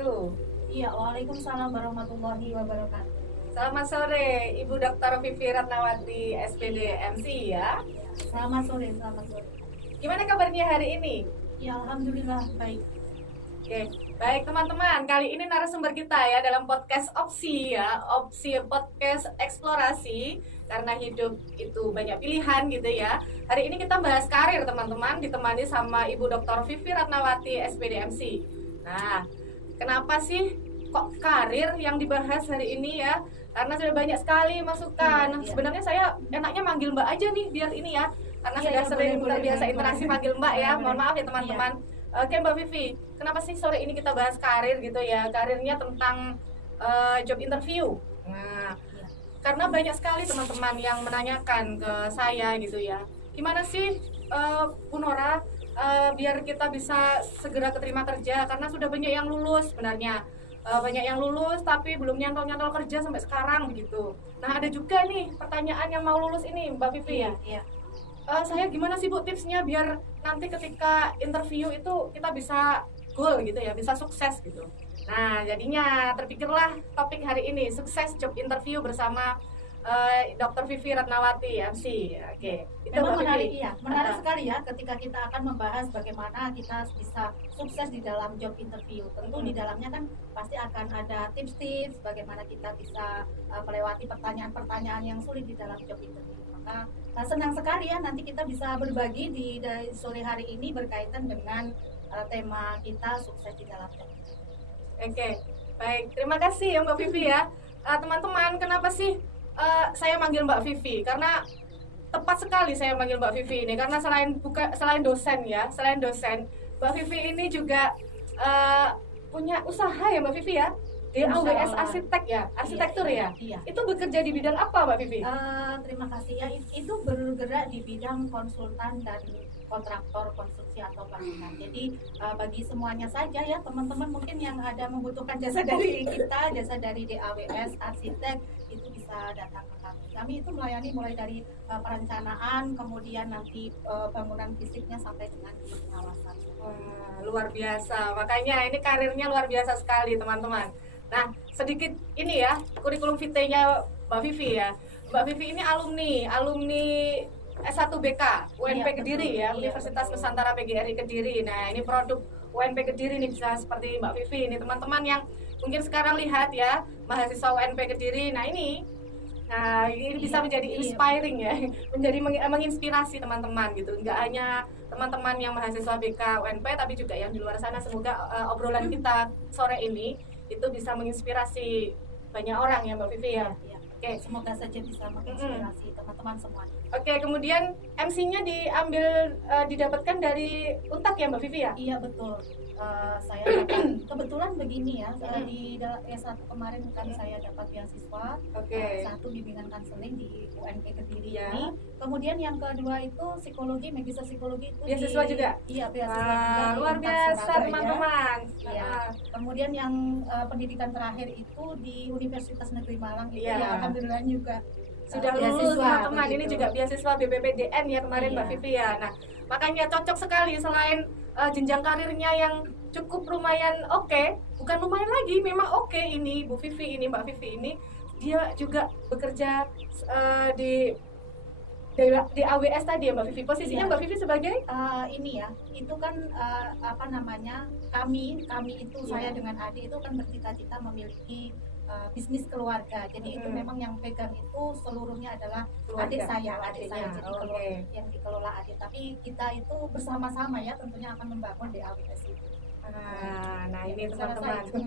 wabarakatuh. Iya, waalaikumsalam warahmatullahi wabarakatuh. Selamat sore, Ibu Dr. Vivi Ratnawati, SPD MC ya. Selamat sore, selamat sore. Gimana kabarnya hari ini? Ya, alhamdulillah baik. Oke, baik teman-teman. Kali ini narasumber kita ya dalam podcast Opsi ya, Opsi podcast eksplorasi karena hidup itu banyak pilihan gitu ya. Hari ini kita bahas karir teman-teman, ditemani sama Ibu Dr. Vivi Ratnawati, SPD MC. Nah, kenapa sih kok karir yang dibahas hari ini ya? Karena sudah banyak sekali masukan. Iya. Sebenarnya saya enaknya manggil Mbak aja nih biar ini ya, karena Iya, sudah iya, sering boleh, terbiasa boleh, interaksi boleh. panggil Mbak ya. Boleh, Mohon maaf ya boleh. teman-teman. Oke Mbak Vivi, kenapa sih sore ini kita bahas karir gitu ya? Karirnya tentang job interview. Nah, Iya. karena banyak sekali teman-teman yang menanyakan ke saya gitu ya. Gimana sih Bu Nora biar kita bisa segera keterima kerja? Karena sudah banyak yang lulus sebenarnya. Banyak yang lulus tapi belum nyantol-nyantol kerja sampai sekarang begitu. Nah, ada juga nih pertanyaan yang mau lulus ini Mbak Vivi ya. Iya. Saya gimana sih Bu tipsnya biar nanti ketika interview itu kita bisa goal gitu ya, bisa sukses gitu. Nah, jadinya terpikirlah topik hari ini, sukses job interview bersama Dr. Vivi Ratnawati MC. Oke, itu Memang Mbak menarik Vivi. ya, menarik sekali ya ketika kita akan membahas bagaimana kita bisa sukses di dalam job interview. Tentu di dalamnya kan pasti akan ada tips-tips bagaimana kita bisa melewati pertanyaan-pertanyaan yang sulit di dalam job interview. Maka senang sekali ya nanti kita bisa berbagi di sore hari ini berkaitan dengan tema kita sukses di dalam job interview. Oke, baik. Terima kasih ya Mbak Vivi ya. Teman-teman, kenapa sih saya manggil Mbak Vivi? Karena tepat sekali saya manggil Mbak Vivi ini karena selain dosen ya, selain dosen, Mbak Vivi ini juga punya usaha ya Mbak Vivi ya. Di AWS Arsitek ya, arsitektur ya. Iya. Itu bekerja di bidang apa Mbak Vivi? Terima kasih ya. Itu bergerak di bidang konsultan dan kontraktor konstruksi atau bangunan. Jadi bagi semuanya saja ya teman-teman mungkin yang ada membutuhkan jasa dari kita, jasa dari DAWS Arsitek itu bisa datang ke kami. Kami itu melayani mulai dari perencanaan, kemudian nanti bangunan fisiknya sampai dengan pengawasan. Wah, luar biasa. Makanya ini karirnya luar biasa sekali teman-teman. Nah, sedikit ini ya, kurikulum vitae-nya Mbak Vivi ya. Mbak Vivi ini alumni S1BK UNP Iya, Kediri betul. ya, Iya, Universitas betul. Nusantara PGRI Kediri. Nah, ini produk UNP Kediri nih bisa seperti Mbak Vivi ini teman-teman yang mungkin sekarang lihat ya, mahasiswa UNP Kediri. Nah, ini bisa Iya, menjadi iya. inspiring ya, menjadi menginspirasi teman-teman gitu. Enggak hanya teman-teman yang mahasiswa BK UNP tapi juga yang di luar sana. Semoga obrolan kita sore ini itu bisa menginspirasi banyak orang ya Mbak Vivi ya. Iya. Oke. Semoga saja bisa menginspirasi teman-teman semuanya. Oke, kemudian MC-nya didapatkan dari Untak ya Mbak Vivi ya? Iya betul. Saya dapat kebetulan begini ya di S1 kemarin kan saya dapat beasiswa Oke. satu bimbingan konseling di UNP Kediri Iya. ini. Kemudian yang kedua itu psikologi, magister psikologi itu Beasiswa juga? Iya beasiswa Wah, juga di luar Unpad biasa Surabaya. teman-teman. Iya. Kemudian yang pendidikan terakhir itu di Universitas Negeri Malang itu Iya. ya alhamdulillah juga Sudah beasiswa, lulus teman-teman. Ini begitu. juga beasiswa BPPDN ya kemarin Iya. Mbak Vivi ya. Nah, makanya cocok sekali selain jenjang karirnya yang cukup lumayan oke, bukan lumayan lagi, memang oke ini Bu Vivi ini Mbak Vivi ini dia juga bekerja di AWS tadi ya Mbak Vivi. Posisinya Iya. Mbak Vivi sebagai Ini ya, itu kan apa namanya kami itu Iya. saya dengan adik itu kan bercita-cita memiliki bisnis keluarga. Jadi itu memang yang pegang itu seluruhnya adalah adik saya. Adiknya. Jadi Oke. yang dikelola adik. Tapi kita itu bersama-sama ya tentunya akan membangun DAWS itu. Nah ini Saya rasa teman-teman. itu.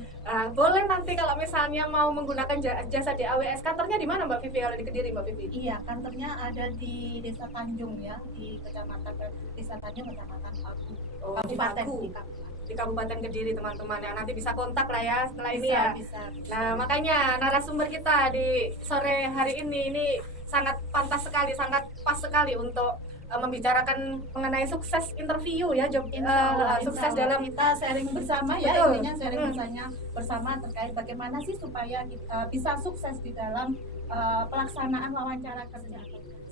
Boleh nanti kalau misalnya mau menggunakan jasa di AWS, kantornya di mana Mbak Vivi kalau di Kediri Mbak Vivi? Iya, kantornya ada di Desa Tanjung ya, di Kecamatan Desa Tanjung, Kecamatan Pagu. Oh, di Kabupaten, Pagu. di Kabupaten. Di Kabupaten Kediri teman-teman ya, nanti bisa kontak lah ya setelah ini Bisa, ya. bisa. Nah makanya narasumber kita di sore hari ini sangat pantas sekali, sangat pas sekali untuk membicarakan mengenai sukses interview ya, job Insya Allah sukses dalam kita sharing bersama ya, Betul. intinya sharing bersama terkait bagaimana sih supaya kita bisa sukses di dalam pelaksanaan wawancara kerja.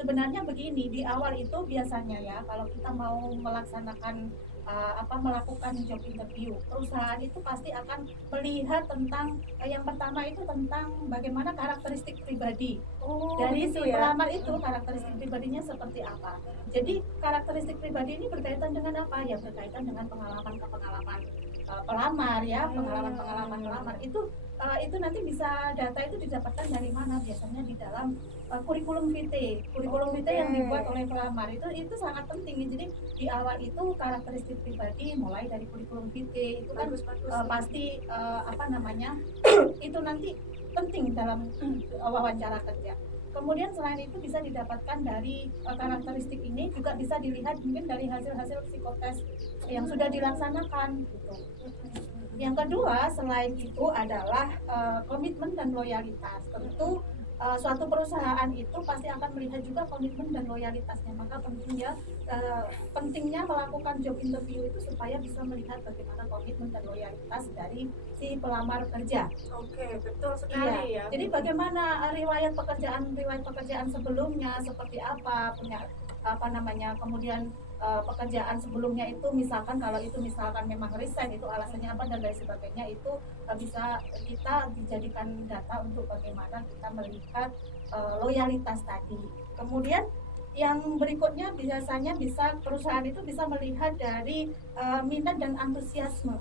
sebenarnya begini, di awal itu biasanya ya kalau kita mau melaksanakan melakukan job interview, perusahaan itu pasti akan melihat tentang yang pertama itu tentang bagaimana karakteristik pribadi dari si begitu ya. pelamar itu, karakteristik pribadinya seperti apa. Jadi karakteristik pribadi ini berkaitan dengan apa? Ya berkaitan dengan pengalaman pelamar ya, pengalaman pelamar itu nanti bisa data itu didapatkan dari mana? Biasanya di dalam kurikulum vitae yang dibuat oleh pelamar itu sangat penting. Jadi di awal itu karakteristik pribadi mulai dari kurikulum vitae itu kan pasti itu nanti penting dalam wawancara kerja. Kemudian selain itu bisa didapatkan dari karakteristik ini juga bisa dilihat mungkin dari hasil-hasil psikotes yang sudah dilaksanakan gitu. Yang kedua selain itu adalah komitmen dan loyalitas. Tentu suatu perusahaan itu pasti akan melihat juga komitmen dan loyalitasnya. Maka pentingnya melakukan job interview itu supaya bisa melihat bagaimana komitmen dan loyalitas dari si pelamar kerja. Oke, betul sekali ya. Jadi bagaimana riwayat pekerjaan sebelumnya seperti apa, punya kemudian pekerjaan sebelumnya itu misalkan kalau itu misalkan memang resign itu alasannya apa dan lain sebagainya, itu bisa kita dijadikan data untuk bagaimana kita melihat loyalitas tadi. Kemudian yang berikutnya biasanya perusahaan itu bisa melihat dari minat dan antusiasme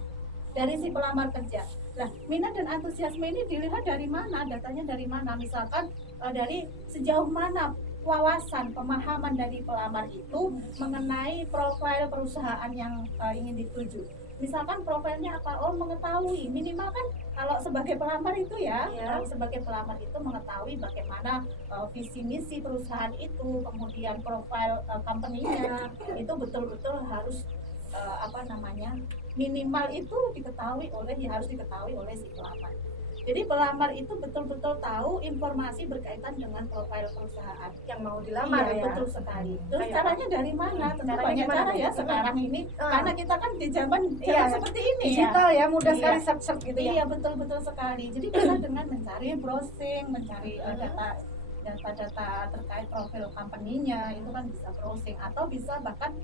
dari si pelamar kerja. Nah, minat dan antusiasme ini dilihat dari mana? Datanya dari mana? Misalkan dari sejauh mana wawasan, pemahaman dari pelamar itu mengenai profil perusahaan yang ingin dituju. Misalkan profilnya apa? Oh, mengetahui minimal kan kalau sebagai pelamar itu kalau sebagai pelamar itu mengetahui bagaimana visi misi perusahaan itu, kemudian profil company-nya itu betul-betul harus minimal itu harus diketahui oleh si pelamar. Jadi pelamar itu betul-betul tahu informasi berkaitan dengan profil perusahaan yang mau dilamar ya. Betul sekali. Terus caranya dari mana? Tentu banyak cara ya sekarang ini. Karena kita kan di zaman seperti ini digital ya, mudah sekali search gitu ya. Iya, betul sesekali. Jadi bisa dengan mencari browsing, mencari data terkait profil company-nya itu kan bisa browsing, atau bisa bahkan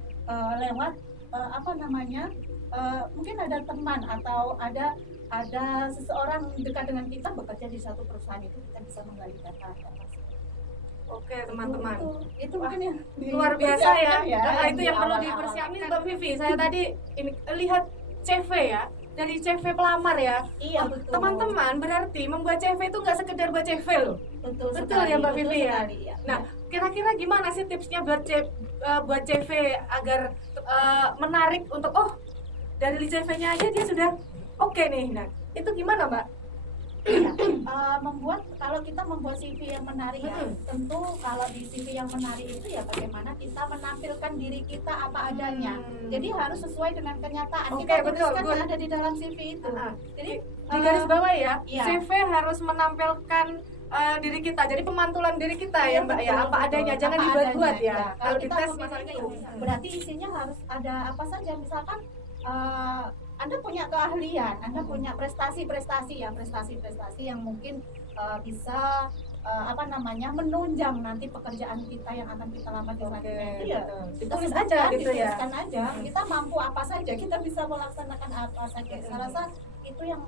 lewat mungkin ada teman atau ada seseorang dekat dengan kita bekerja di satu perusahaan itu, kita bisa menggali data. Oke teman-teman, itu mungkin yang luar biasa ya. Itu yang perlu awal-awal. dipersiapkan Mbak Vivi. Saya tadi lihat CV ya, dari CV pelamar ya. Iya, betul. Teman-teman, berarti membuat CV itu nggak sekedar buat CV loh. Betul sekali, ya Mbak Vivi ya. Nah, Ya. kira-kira gimana sih tipsnya buat CV agar menarik untuk dari CV-nya aja dia sudah oke nih. Nah, itu gimana Mbak? Iya, kalau kita membuat CV yang menarik ya, tentu kalau di CV yang menarik itu ya bagaimana kita menampilkan diri kita apa adanya. Jadi harus sesuai dengan kenyataan. Oke, Kita betul, tuliskan good. yang ada di dalam CV itu. Jadi Di garis bawah ya, iya. CV harus menampilkan diri kita. Jadi pemantulan diri kita ya Mbak ya, apa adanya, jangan Apa dibuat-buat adanya, ya. Kalau kita dites memilih masalahnya itu, berarti isinya harus ada apa saja. Misalkan Anda punya keahlian, Anda punya prestasi yang mungkin bisa menunjang nanti pekerjaan kita yang akan kita lamar di selanjutnya. Iya, ditulis aja gitu ya. Dituliskan aja. Kita mampu apa saja, kita bisa melaksanakan apa saja. Saya rasa itu yang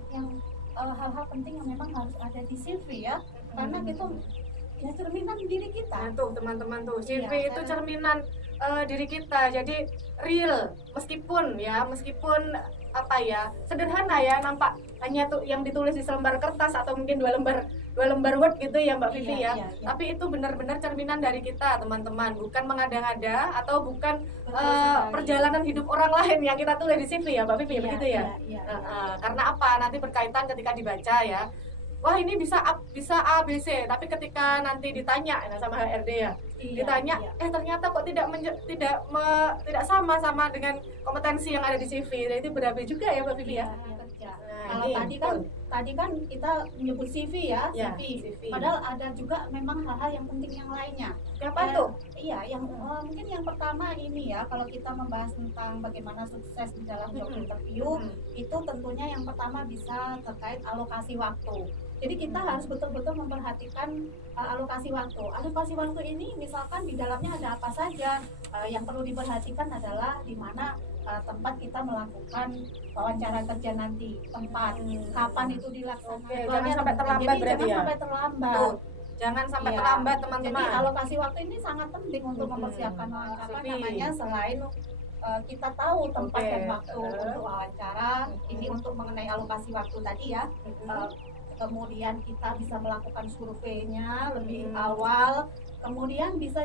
hal-hal penting yang memang harus ada di CV ya, karena itu ya cerminan diri kita. Tuh teman-teman tuh, CV Iya, itu cerminan diri kita. Jadi real, meskipun sederhana ya, nampak hanya tuh yang ditulis di selembar kertas atau mungkin dua lembar Word gitu ya Mbak Vivi ya. Iya. Tapi itu benar-benar cerminan dari kita teman-teman, bukan mengada-ngada atau bukan perjalanan hidup orang lain yang kita tulis di CV ya Mbak Vivi, begitu ya. Iya. Karena apa? Nanti berkaitan ketika dibaca ya. Wah ini bisa A, B, C, tapi ketika nanti ditanya sama HRD ya, ditanya, ternyata kok tidak sama dengan kompetensi yang ada di CV. Jadi berabe juga ya Mbak Vivi ya. Kalau tadi kan tadi kan kita menyebut CV ya, Ya, CV. CV. Padahal ada juga memang hal-hal yang penting yang lainnya. Apa tuh? Iya, yang mungkin yang pertama ini ya, kalau kita membahas tentang bagaimana sukses di dalam job interview, itu tentunya yang pertama bisa terkait alokasi waktu. Jadi kita harus betul-betul memperhatikan alokasi waktu. Alokasi waktu ini misalkan di dalamnya ada apa saja. Yang perlu diperhatikan adalah di mana tempat kita melakukan wawancara kerja nanti, tempat, kapan itu dilaksanakan. Oke, jangan sampai terlambat Jadi berarti jangan ya. sampai terlambat. Tuh, jangan sampai Iya. terlambat Jadi teman-teman. alokasi waktu ini sangat penting untuk mempersiapkan wawancara. CV. Namanya selain kita tahu tempat Oke. dan waktu untuk wawancara, ini untuk mengenai alokasi waktu tadi ya. Kemudian kita bisa melakukan surveinya lebih awal, kemudian bisa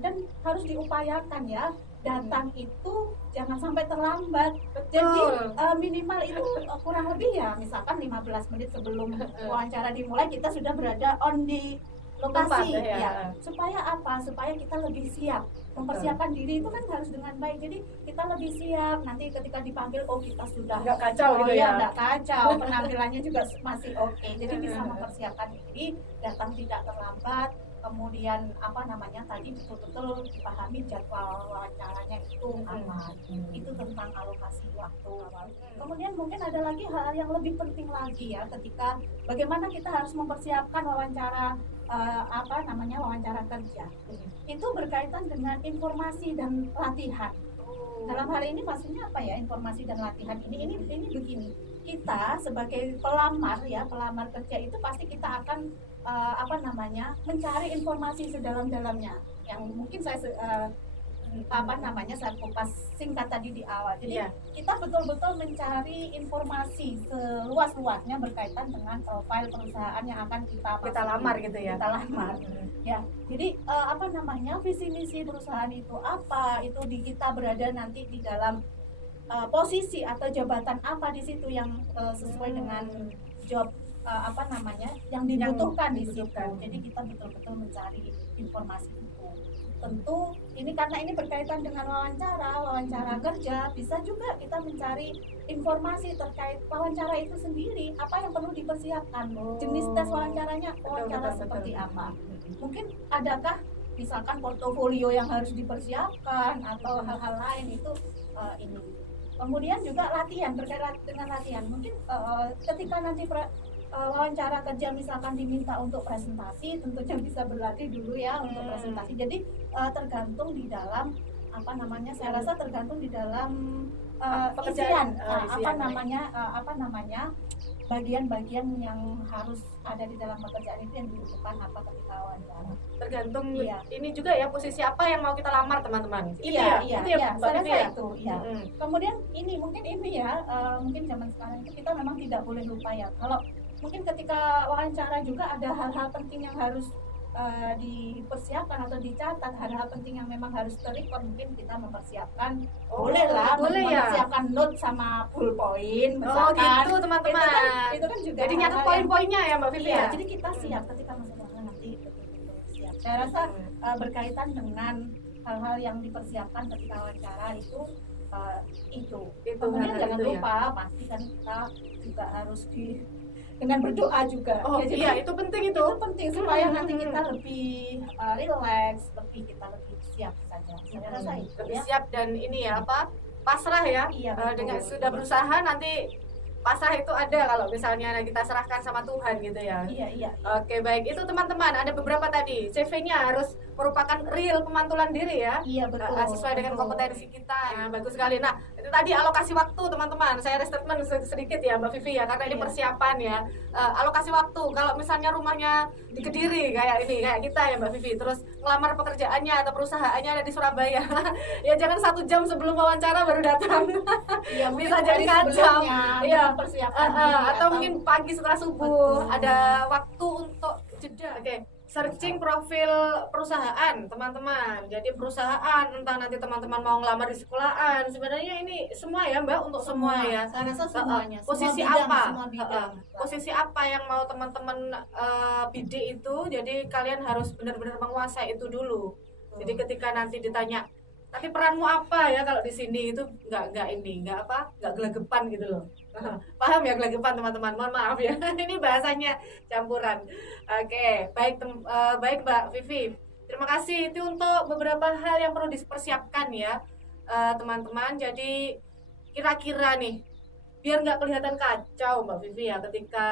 dan harus diupayakan ya, datang itu jangan sampai terlambat. Jadi minimal itu kurang lebih ya, misalkan 15 menit sebelum wawancara dimulai kita sudah berada on di lokasi Tempat, ya. ya. Supaya apa? Supaya kita lebih siap. Mempersiapkan diri itu kan harus dengan baik. Jadi kita lebih siap. Nanti ketika dipanggil, oh kita sudah Nggak kacau gitu ya. nggak kacau. Penampilannya juga masih oke. Jadi bisa mempersiapkan diri, datang tidak terlambat. Kemudian apa namanya tadi betul-betul dipahami jadwal wawancaranya itu aman. Itu tentang alokasi waktu. Kemudian mungkin ada lagi hal yang lebih penting lagi ya, ketika bagaimana kita harus mempersiapkan wawancara wawancara kerja. Itu berkaitan dengan informasi dan latihan. Dalam hal ini maksudnya apa ya, informasi dan latihan ini begini. Kita sebagai pelamar kerja itu pasti kita akan mencari informasi sedalam-dalamnya yang mungkin saya kupas singkat tadi di awal. Jadi kita betul-betul mencari informasi seluas-luasnya berkaitan dengan profil perusahaan yang akan kita lamar gitu ya. Kita lamar. Ya. Jadi visi misi perusahaan itu apa? Itu kita berada nanti di dalam posisi atau jabatan apa di situ yang sesuai dengan job yang dibutuhkan di situ. Jadi kita betul-betul mencari informasi itu. Tentu ini karena ini berkaitan dengan wawancara kerja, bisa juga kita mencari informasi terkait wawancara itu sendiri, apa yang perlu dipersiapkan, jenis tes wawancaranya, seperti apa. Mungkin adakah misalkan portofolio yang harus dipersiapkan atau hal-hal lain itu ini. Kemudian juga latihan, berkaitan dengan latihan. Mungkin ketika nanti wawancara kerja misalkan diminta untuk presentasi, tentunya bisa berlatih dulu ya untuk presentasi. Jadi tergantung di dalam saya rasa tergantung di dalam isian bagian-bagian yang harus ada di dalam pekerjaan itu yang dibutuhkan apa ketika wawancara. Tergantung ini juga ya, posisi apa yang mau kita lamar teman-teman. Iya, saya rasa ya? itu. Iya. Kemudian mungkin mungkin zaman sekarang itu kita memang tidak boleh lupa ya. Kalau mungkin ketika wawancara juga ada hal-hal penting yang harus dipersiapkan atau dicatat, hal-hal penting yang memang harus terrecord. Mungkin kita mempersiapkan mempersiapkan note sama pulpoint misalkan. Gitu teman-teman. Itu kan juga jadi nyatet poin-poinnya ya Mbak Vivi ya. Jadi kita siap ketika masuk nanti siap. Saya rasa berkaitan dengan hal-hal yang dipersiapkan ketika wawancara itu. Kemudian jangan lupa pasti kan kita juga harus dengan berdoa juga. Itu penting itu. Itu penting supaya nanti kita lebih relax, kita lebih siap saja. Saya rasa itu lebih siap dan pasrah ya. Dengan sudah berusaha nanti pasrah itu ada kalau misalnya kita serahkan sama Tuhan gitu ya. Iya. Oke, baik. Itu teman-teman ada beberapa tadi. CV-nya harus merupakan real pemantulan diri ya. Iya, betul. Sesuai dengan kompetensi kita. Nah, bagus sekali. Nah, itu tadi alokasi waktu teman-teman. Saya restatement sedikit ya Mbak Vivi ya, karena ini persiapan ya. Alokasi waktu. Kalau misalnya rumahnya di Kediri kayak kita ya Mbak Vivi, terus ngelamar pekerjaannya atau perusahaannya ada di Surabaya. Ya jangan 1 jam sebelum wawancara baru datang. Iya, bisa jadi kacau. Iya. Persiapan atau mungkin pagi setelah subuh. Betul. Ada waktu untuk jeda. Oke. Searching profil perusahaan teman-teman. Jadi perusahaan, entah nanti teman-teman mau ngelamar di sekolahan, sebenarnya ini semua ya Mbak, untuk semua ya. Saya rasa semuanya. Posisi semua bidang, apa? Semua bidang. Posisi apa yang mau teman-teman bidik itu, jadi kalian harus benar-benar menguasai itu dulu. Jadi ketika nanti ditanya Tapi peranmu apa ya kalau di sini itu nggak gelagapan gitu loh. Paham ya gelagapan teman-teman? Mohon maaf ya. Ini bahasanya campuran. Oke, baik Mbak Vivi. Terima kasih itu untuk beberapa hal yang perlu dipersiapkan ya teman-teman. Jadi kira-kira nih biar nggak kelihatan kacau Mbak Vivi ya ketika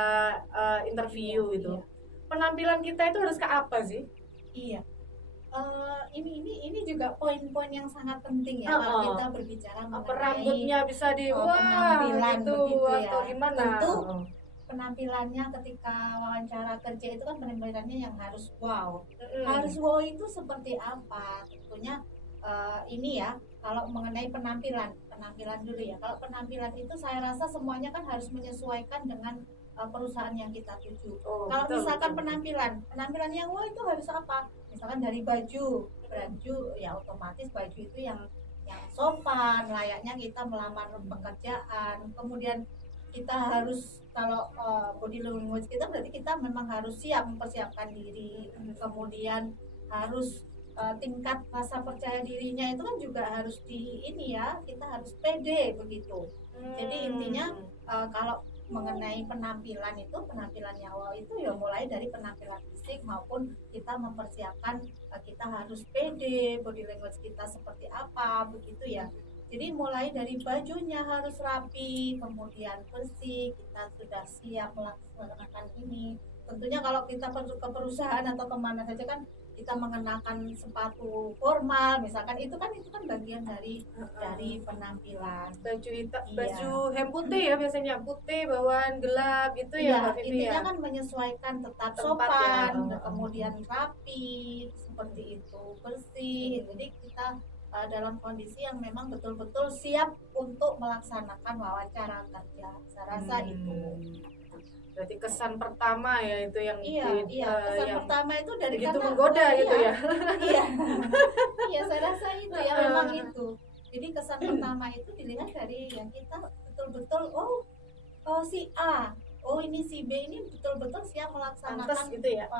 interview gitu. Iya. Penampilan kita itu harus ke apa sih? Iya. Ini juga poin-poin yang sangat penting ya kalau kita berbicara Apa mengenai rambutnya bisa penampilan gitu begitu ya. atau gimana? Tentu penampilannya ketika wawancara kerja itu kan penampilannya yang harus wow. Harus wow itu seperti apa? Tentunya ini ya, kalau mengenai penampilan dulu ya. Kalau penampilan itu saya rasa semuanya kan harus menyesuaikan dengan perusahaan yang kita tuju. Kalau misalkan penampilan yang wow itu harus apa? Misalkan dari baju ya otomatis baju itu yang sopan, layaknya kita melamar pekerjaan. Kemudian kita harus kalau body language kita berarti kita memang harus siap mempersiapkan diri. Kemudian harus tingkat rasa percaya dirinya itu kan juga harus kita harus pede begitu. Jadi intinya kalau mengenai penampilan yang wow itu ya mulai dari penampilan fisik maupun kita mempersiapkan kita harus pede, body language kita seperti apa begitu ya. Jadi mulai dari bajunya harus rapi, kemudian bersih, kita sudah siap melaksanakan ini. Tentunya kalau kita ke perusahaan atau kemana saja kan kita mengenakan sepatu formal misalkan itu kan bagian dari penampilan. Baju hem putih ya biasanya, putih bawaan gelap gitu ya Mbak Vivi intinya ya. kan menyesuaikan tetap Tempat sopan ya. kemudian rapi seperti itu, bersih. Jadi kita dalam kondisi yang memang betul-betul siap untuk melaksanakan wawancara kerja. Saya rasa itu. Berarti kesan pertama ya itu yang kesan yang pertama itu dari begitu karena menggoda gitu ya. Iya saya rasa itu ya memang itu. Jadi kesan pertama itu dilihat dari yang kita betul-betul si A, ini si B ini betul-betul siap melaksanakan gitu ya.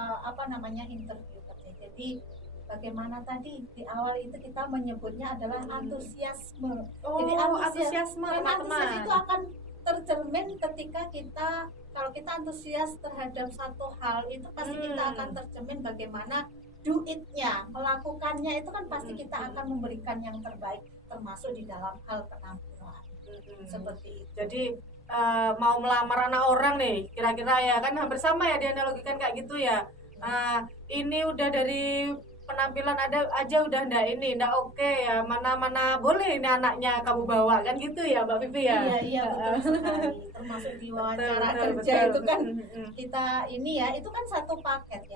Interview kerja. Jadi bagaimana tadi di awal itu kita menyebutnya adalah antusiasme. Jadi antusiasme antusias itu akan tercermin ketika kalau kita antusias terhadap satu hal itu pasti kita akan tercermin bagaimana do it-nya, melakukannya itu kan pasti kita akan memberikan yang terbaik termasuk di dalam hal penampilan. Seperti itu. Jadi mau melamar anak orang nih kira-kira ya kan hampir sama ya dianalogikan kayak gitu ya. Ini udah dari penampilan aja udah ndak oke ya, mana boleh ini anaknya kamu bawa kan gitu ya Mbak Vivi ya. Iya betul sekali. Termasuk di wawancara kerja betul. Itu kan kita itu kan satu paket.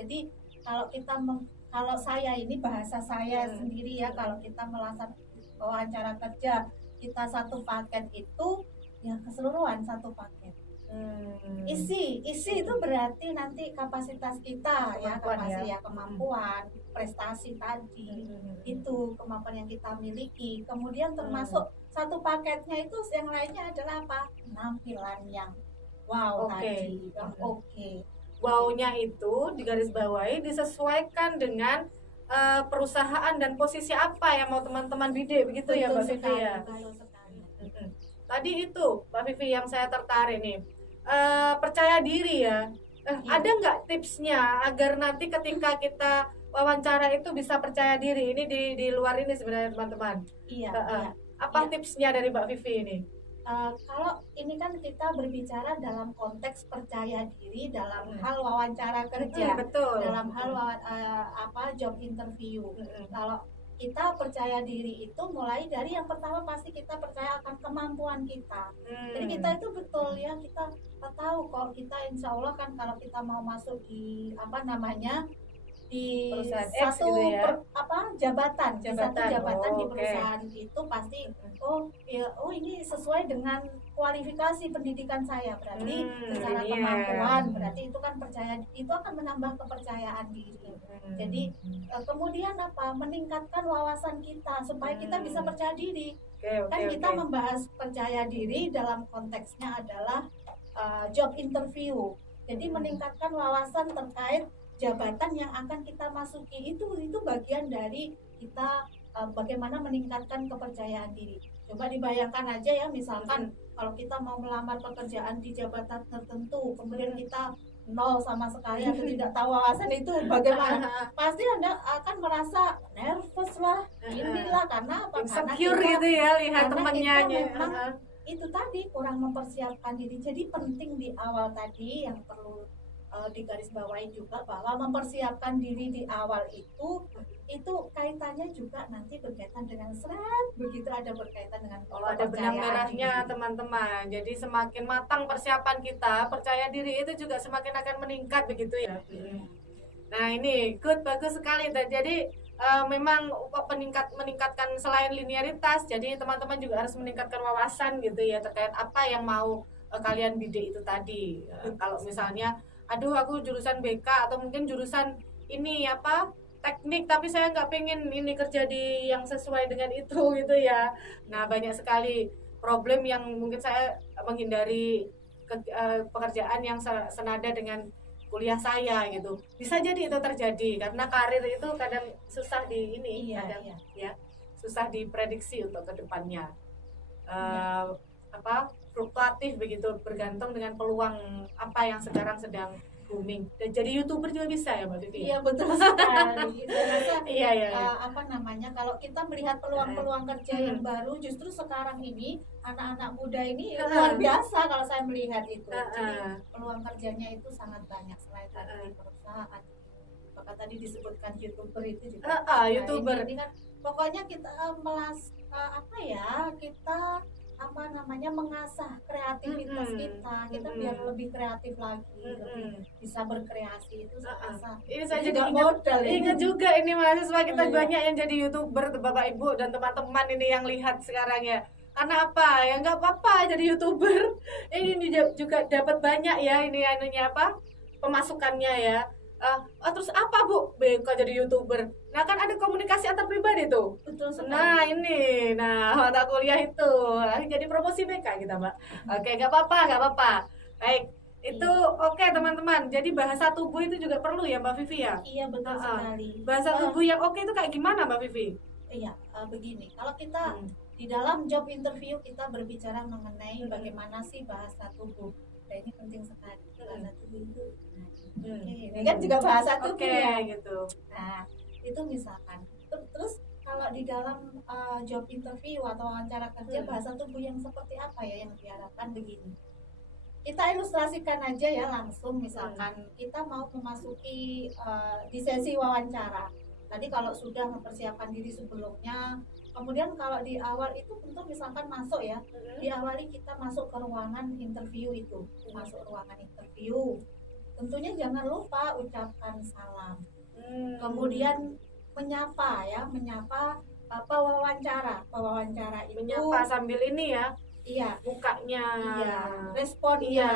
Jadi kalau saya ini bahasa saya sendiri ya, kalau kita melakukan wawancara kerja kita satu paket itu ya keseluruhan satu paket. Isi itu berarti nanti kapasitas kita kemampuan, prestasi tadi itu kemampuan yang kita miliki. Kemudian termasuk satu paketnya itu yang lainnya adalah apa? Penampilan yang wow tadi. Wow-nya itu digarisbawahi disesuaikan dengan perusahaan dan posisi apa yang mau teman-teman bidik begitu ya Mbak Vivi ya. Tadi itu Mbak Vivi yang saya tertarik nih. Percaya diri ya. Ada nggak tipsnya agar nanti ketika kita wawancara itu bisa percaya diri? Ini di luar ini sebenarnya teman-teman. Apa tipsnya dari Mbak Vivi ini? Kalau ini kan kita berbicara dalam konteks percaya diri dalam hal wawancara kerja, dalam hal job interview. Kalau kita percaya diri itu mulai dari yang pertama pasti kita percaya akan kemampuan kita. Jadi kita itu betul ya, kita tahu kok kita insya Allah kan kalau kita mau masuk di di satu gitu ya? Jabatan di perusahaan itu pasti ini sesuai dengan kualifikasi pendidikan saya, berarti secara kemampuan berarti itu kan itu akan menambah kepercayaan diri. Jadi kemudian meningkatkan wawasan kita supaya kita bisa percaya diri. Kita membahas percaya diri dalam konteksnya adalah job interview. Jadi meningkatkan wawasan terkait jabatan yang akan kita masuki itu bagian dari kita bagaimana meningkatkan kepercayaan diri. Coba dibayangkan aja ya, misalkan kalau kita mau melamar pekerjaan di jabatan tertentu, kemudian kita nol sama sekali atau tidak tahu wawasan itu, bagaimana? Pasti Anda akan merasa nervous lah, inilah karena apa? Karena insecure kita, gitu ya lihat karena temennya kita memang itu tadi kurang mempersiapkan diri. Jadi penting di awal tadi yang perlu digarisbawahi juga bahwa mempersiapkan diri di awal itu kaitannya juga nanti berkaitan dengan begitu ada berkaitan dengan ada benang merahnya teman-teman. Jadi semakin matang persiapan kita, percaya diri itu juga semakin akan meningkat begitu ya. Nah ini good, bagus sekali. Jadi memang meningkatkan selain linearitas, jadi teman-teman juga harus meningkatkan wawasan gitu ya terkait apa yang mau kalian bidik itu tadi. Kalau misalnya, aduh aku jurusan BK atau mungkin jurusan ini apa teknik, tapi saya nggak pengen ini kerja di yang sesuai dengan itu gitu ya. Nah banyak sekali problem yang mungkin saya menghindari pekerjaan yang senada dengan kuliah saya gitu. Bisa jadi itu terjadi karena karir itu kadang susah kadang ya susah diprediksi untuk kedepannya. Fluktuatif begitu, bergantung dengan peluang apa yang sekarang sedang booming. Dan jadi YouTuber juga bisa ya Mbak Vivi? Iya betul sekali. Kalau kita melihat peluang-peluang kerja yang baru, justru sekarang ini anak-anak muda ini luar biasa kalau saya melihat itu. Jadi peluang kerjanya itu sangat banyak selain tadi perusahaan. Maka tadi disebutkan YouTuber itu juga. YouTuber. Ini kan pokoknya kita mengasah kreativitas kita biar lebih kreatif lagi, lebih bisa berkreasi itu saya ini saya juga ingat juga ini mahasiswa kita banyak yang jadi YouTuber, Bapak Ibu dan teman-teman ini yang lihat sekarang ya. Karena apa? Ya nggak apa-apa jadi YouTuber. Ini juga dapat banyak ya ini pemasukannya ya. Terus apa Bu? BK jadi YouTuber. Nah kan ada komunikasi antar pribadi tuh. Betul sekali. Nah mata kuliah itu jadi promosi BK kita Mbak. Oke, nggak apa-apa. Baik, itu oke teman-teman. Jadi bahasa tubuh itu juga perlu ya Mbak Vivi ya. Iya betul sekali. Bahasa tubuh yang oke itu kayak gimana Mbak Vivi? Iya begini. Kalau kita di dalam job interview kita berbicara mengenai bagaimana sih bahasa tubuh. Nah, ini penting sekali bahasa tubuh itu. Ini kan juga bahasa tubuh ya gitu. Nah itu misalkan terus kalau di dalam job interview atau wawancara kerja bahasa tubuh yang seperti apa ya yang diharapkan begini. Kita ilustrasikan aja ya langsung, misalkan kita mau memasuki di sesi wawancara. Tadi kalau sudah mempersiapkan diri sebelumnya, kemudian kalau di awal itu tentu misalkan masuk ya, diawali kita masuk ke ruangan interview itu, masuk ruangan interview. Tentunya jangan lupa ucapkan salam. Kemudian menyapa pewawancara itu menyapa sambil ini ya. Iya, bukanya. Iya, responnya.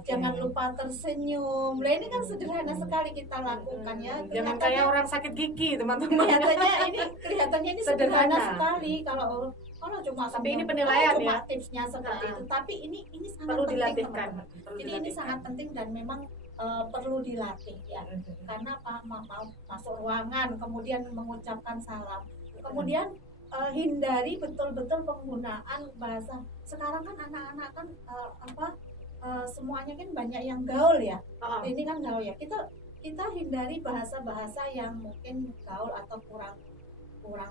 Jangan lupa tersenyum. Nah, ini kan sederhana sekali kita lakukan ya. Jangan kayak orang sakit gigi, teman-teman. Kelihatannya ini sederhana sekali kalau cuma tapi ini penilaian cuma ya. Tipsnya seperti itu. Tapi ini sangat perlu penting, dilatihkan. Jadi ini sangat penting dan memang perlu dilatih ya. Karena mau masuk ruangan kemudian mengucapkan salam. Kemudian hindari betul-betul penggunaan bahasa. Sekarang kan anak-anak kan semuanya kan banyak yang gaul ya. Ini kan gaul ya. Kita hindari bahasa-bahasa yang mungkin gaul atau kurang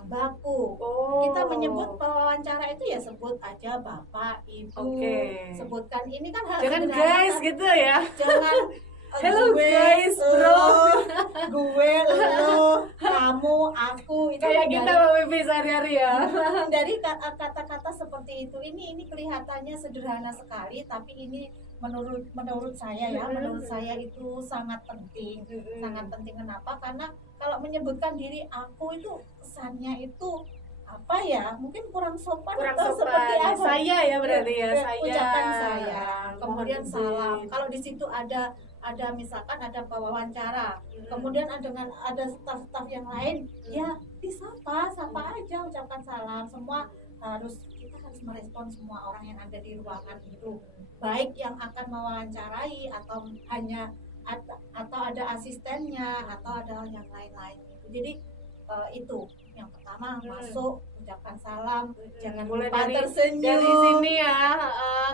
baku. Kita menyebut pewawancara itu ya sebut aja Bapak, Ibu. Sebutkan ini kan hal jangan guys gitu ya. Jangan hello guys, bro. Gue, lo, kamu, aku, itu kayak kita Mbak sehari-hari ya. Dari kata-kata seperti itu, ini kelihatannya sederhana sekali, tapi ini menurut saya ya, menurut saya itu sangat penting. Sangat penting. Kenapa? Karena kalau menyebutkan diri aku itu kesannya itu apa ya? Mungkin kurang sopan atau seperti apa? Saya ya berarti ya, saya. Ucapan saya. Kemudian salam. Kalau di situ ada misalkan ada pewawancara, kemudian ada staf-staf yang lain, ya disapa aja, ucapkan salam. Kita harus merespon semua orang yang ada di ruangan itu, baik yang akan mewawancarai atau ada asistennya atau ada yang lain-lain. Jadi itu Yang pertama masuk, ucapkan salam, jangan mulai lupa dari tersenyum. sini ya.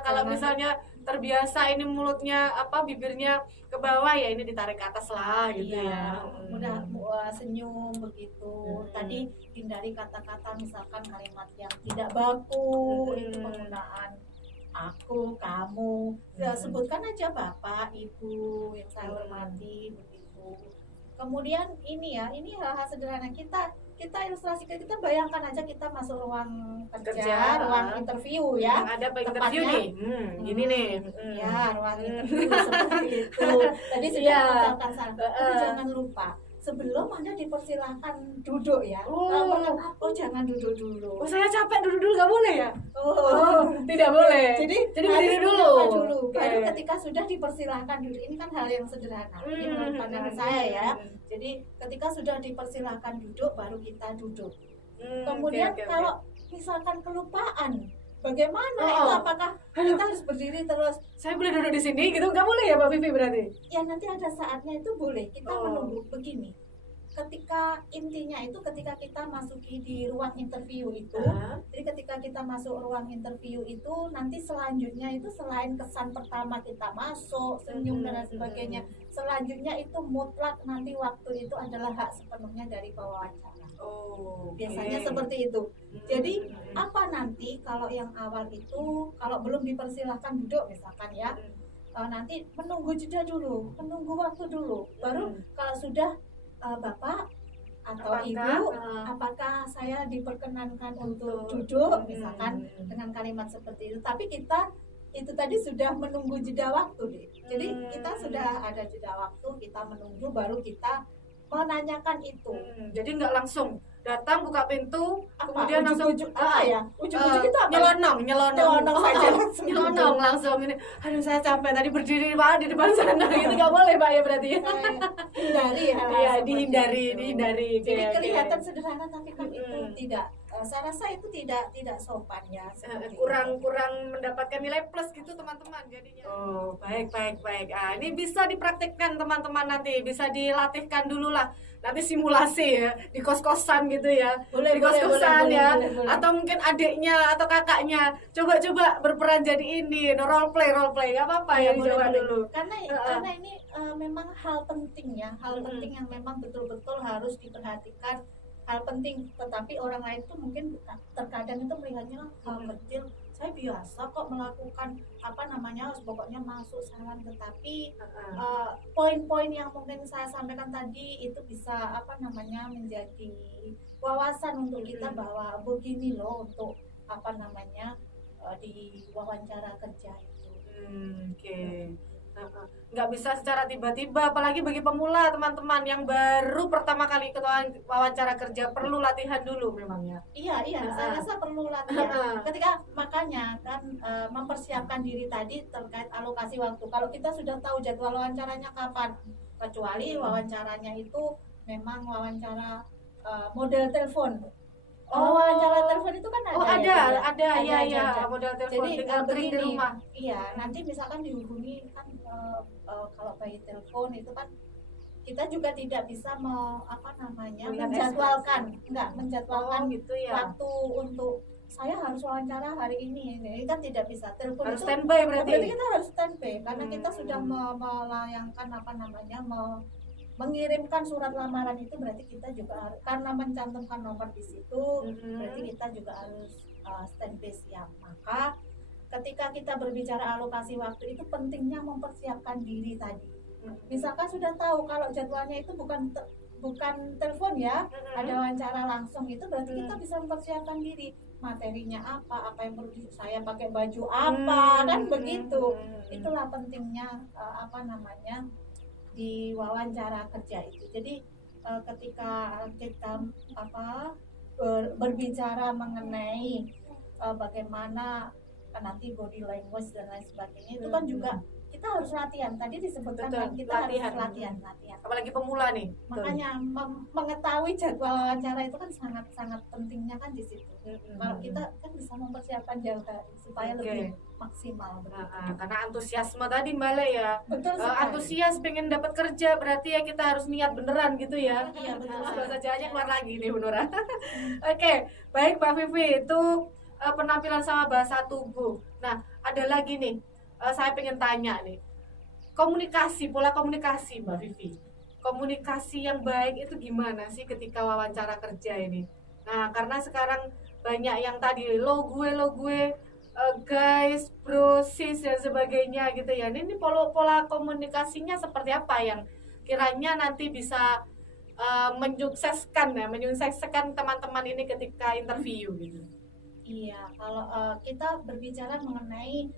Kalau Jangan- misalnya terbiasa ini mulutnya bibirnya ke bawah, ya ini ditarik ke atas lah gitu ya. Mudah senyum begitu. Tadi hindari kata-kata misalkan kalimat yang tidak baku, itu penggunaan aku, kamu. Ya, sebutkan aja bapak, ibu yang saya hormati begitu. Kemudian ini hal-hal sederhana kita ilustrasikan, kita bayangkan aja kita masuk ruang kerja, ruang interview ya. Yang ada interview Tepatnya- nih. Gini nih. Ya, ruang interview seperti itu. Tadi sudah Iya. mengucapkan salam. Tapi jangan lupa sebelum Anda dipersilahkan duduk ya. Jangan duduk dulu. Oh, saya capek dulu nggak boleh ya? Oh, Tidak boleh. jadi berdiri harus dulu. menyapa dulu. Oke. Baru ketika sudah dipersilahkan duduk, ini kan hal yang sederhana. Ini menurut pandangan saya ya. Jadi ketika sudah dipersilahkan duduk, baru kita duduk. Kemudian Oke. kalau misalkan kelupaan, bagaimana? Oh. Itu apakah kita harus berdiri terus? Saya boleh duduk di sini gitu, nggak boleh ya Mbak Vivi berarti? Ya nanti ada saatnya itu boleh. Kita Oh. menunggu begini. Ketika intinya itu ketika kita masuki di ruang interview itu, jadi ketika kita masuk ruang interview itu, nanti selanjutnya itu selain kesan pertama kita masuk, senyum dan lain sebagainya, selanjutnya itu mutlak nanti waktu itu adalah hak sepenuhnya dari pewawancara. Oh, Biasanya seperti itu. Jadi apa nanti kalau yang awal itu, kalau belum dipersilahkan duduk misalkan ya, nanti menunggu jeda dulu, menunggu waktu dulu, baru kalau sudah Bapak atau Apakah, Ibu, apakah saya diperkenankan untuk duduk misalkan dengan kalimat seperti itu. Tapi kita itu tadi sudah menunggu jeda waktu deh. Jadi kita sudah ada jeda waktu, kita menunggu baru kita menanyakan itu. Jadi nggak langsung datang buka pintu kemudian langsung Ujuk-ujuk apa ya? Ujuk-ujuk itu apa? nyelonong Nyelonong saja langsung. nyelonong langsung ini. Aduh saya capek tadi berdiri Pak di depan sana gitu, nggak boleh Pak ya berarti. Hindari ya. Iya, dihindari. Jadi Oke, kelihatan oke. sederhana tapi kan itu tidak. Saya rasa itu tidak sopan ya. seperti kurang itu. mendapatkan nilai plus gitu teman-teman jadinya. Oh, baik. Ini bisa dipraktikkan teman-teman, nanti bisa dilatihkan dulu lah. Nanti simulasi ya di kos-kosan gitu ya. Boleh, Di kos-kosan boleh, ya. boleh. Atau mungkin adiknya atau kakaknya coba berperan jadi ini, role play nggak apa-apa ya, dicoba boleh. dulu. Karena ini memang hal penting ya, hal penting yang memang betul-betul harus diperhatikan, hal penting. Tetapi orang lain tuh mungkin terkadang itu melihatnya hal kecil. Saya biasa kok melakukan pokoknya masuk salam, tetapi poin-poin yang mungkin saya sampaikan tadi itu bisa menjadi wawasan untuk kita bahwa begini loh untuk di wawancara kerja itu. Oke. Nggak bisa secara tiba-tiba, apalagi bagi pemula teman-teman yang baru pertama kali ikut wawancara kerja, perlu latihan dulu memangnya. Iya, saya rasa perlu latihan. Ketika makanya kan mempersiapkan diri tadi terkait alokasi waktu. Kalau kita sudah tahu jadwal wawancaranya kapan, kecuali wawancaranya itu memang wawancara model telepon. Wawancara telepon itu kan ada. Ada model telepon, Jadi tinggal kering di begini, rumah. Iya, nanti misalkan dihubungi kan kalau by telepon itu kan kita juga tidak bisa menjadwalkan gitu ya. waktu untuk saya harus wawancara hari ini kan tidak bisa. Telepon Harus itu standby berarti. kita harus standby karena kita sudah melayangkan mengirimkan surat lamaran itu, berarti kita juga harus, karena mencantumkan nomor di situ, berarti kita juga harus standby siap. Maka ketika kita berbicara alokasi waktu itu pentingnya mempersiapkan diri tadi. Misalkan sudah tahu kalau jadwalnya itu bukan telepon ya, ada wawancara langsung, itu berarti kita bisa mempersiapkan diri, materinya apa yang perlu saya pakai, baju apa, kan begitu. Itulah pentingnya di wawancara kerja itu. Jadi ketika kita berbicara mengenai bagaimana nanti body language dan lain sebagainya, itu kan juga kita kita harus latihan. Tadi disebutkan Betul, kan kita latihan. harus latihan. Apalagi pemula nih. Makanya mengetahui jadwal wawancara itu kan sangat pentingnya kan di situ. Kalau kita kan bisa mempersiapkan jauh hari supaya lebih maksimal. Karena antusiasme tadi Mbak Le ya. Betul sekali. Antusias pengen dapat kerja, berarti ya kita harus niat beneran gitu ya. Iya, betul. Bahasa Jawanya keluar lagi nih Bu Nura. Oke, baik Mbak Vivi, itu penampilan sama bahasa tubuh. Nah, ada lagi nih, saya pengen tanya nih, pola komunikasi Mbak Vivi. Komunikasi yang baik itu gimana sih ketika wawancara kerja ini? Nah, karena sekarang banyak yang tadi lo gue, guys, bro, sis dan sebagainya gitu ya. Ini pola komunikasinya seperti apa yang kiranya nanti bisa menyukseskan teman-teman ini ketika interview gitu. Iya, kalau kita berbicara mengenai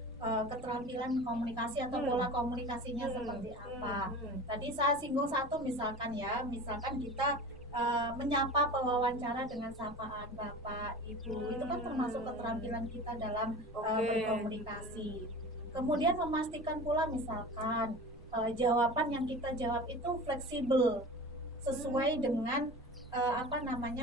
keterampilan komunikasi atau pola komunikasinya seperti apa. Tadi saya singgung satu misalkan kita menyapa pewawancara dengan sapaan Bapak, Ibu. Itu kan termasuk keterampilan kita dalam berkomunikasi. Kemudian memastikan pula misalkan jawaban yang kita jawab itu fleksibel sesuai dengan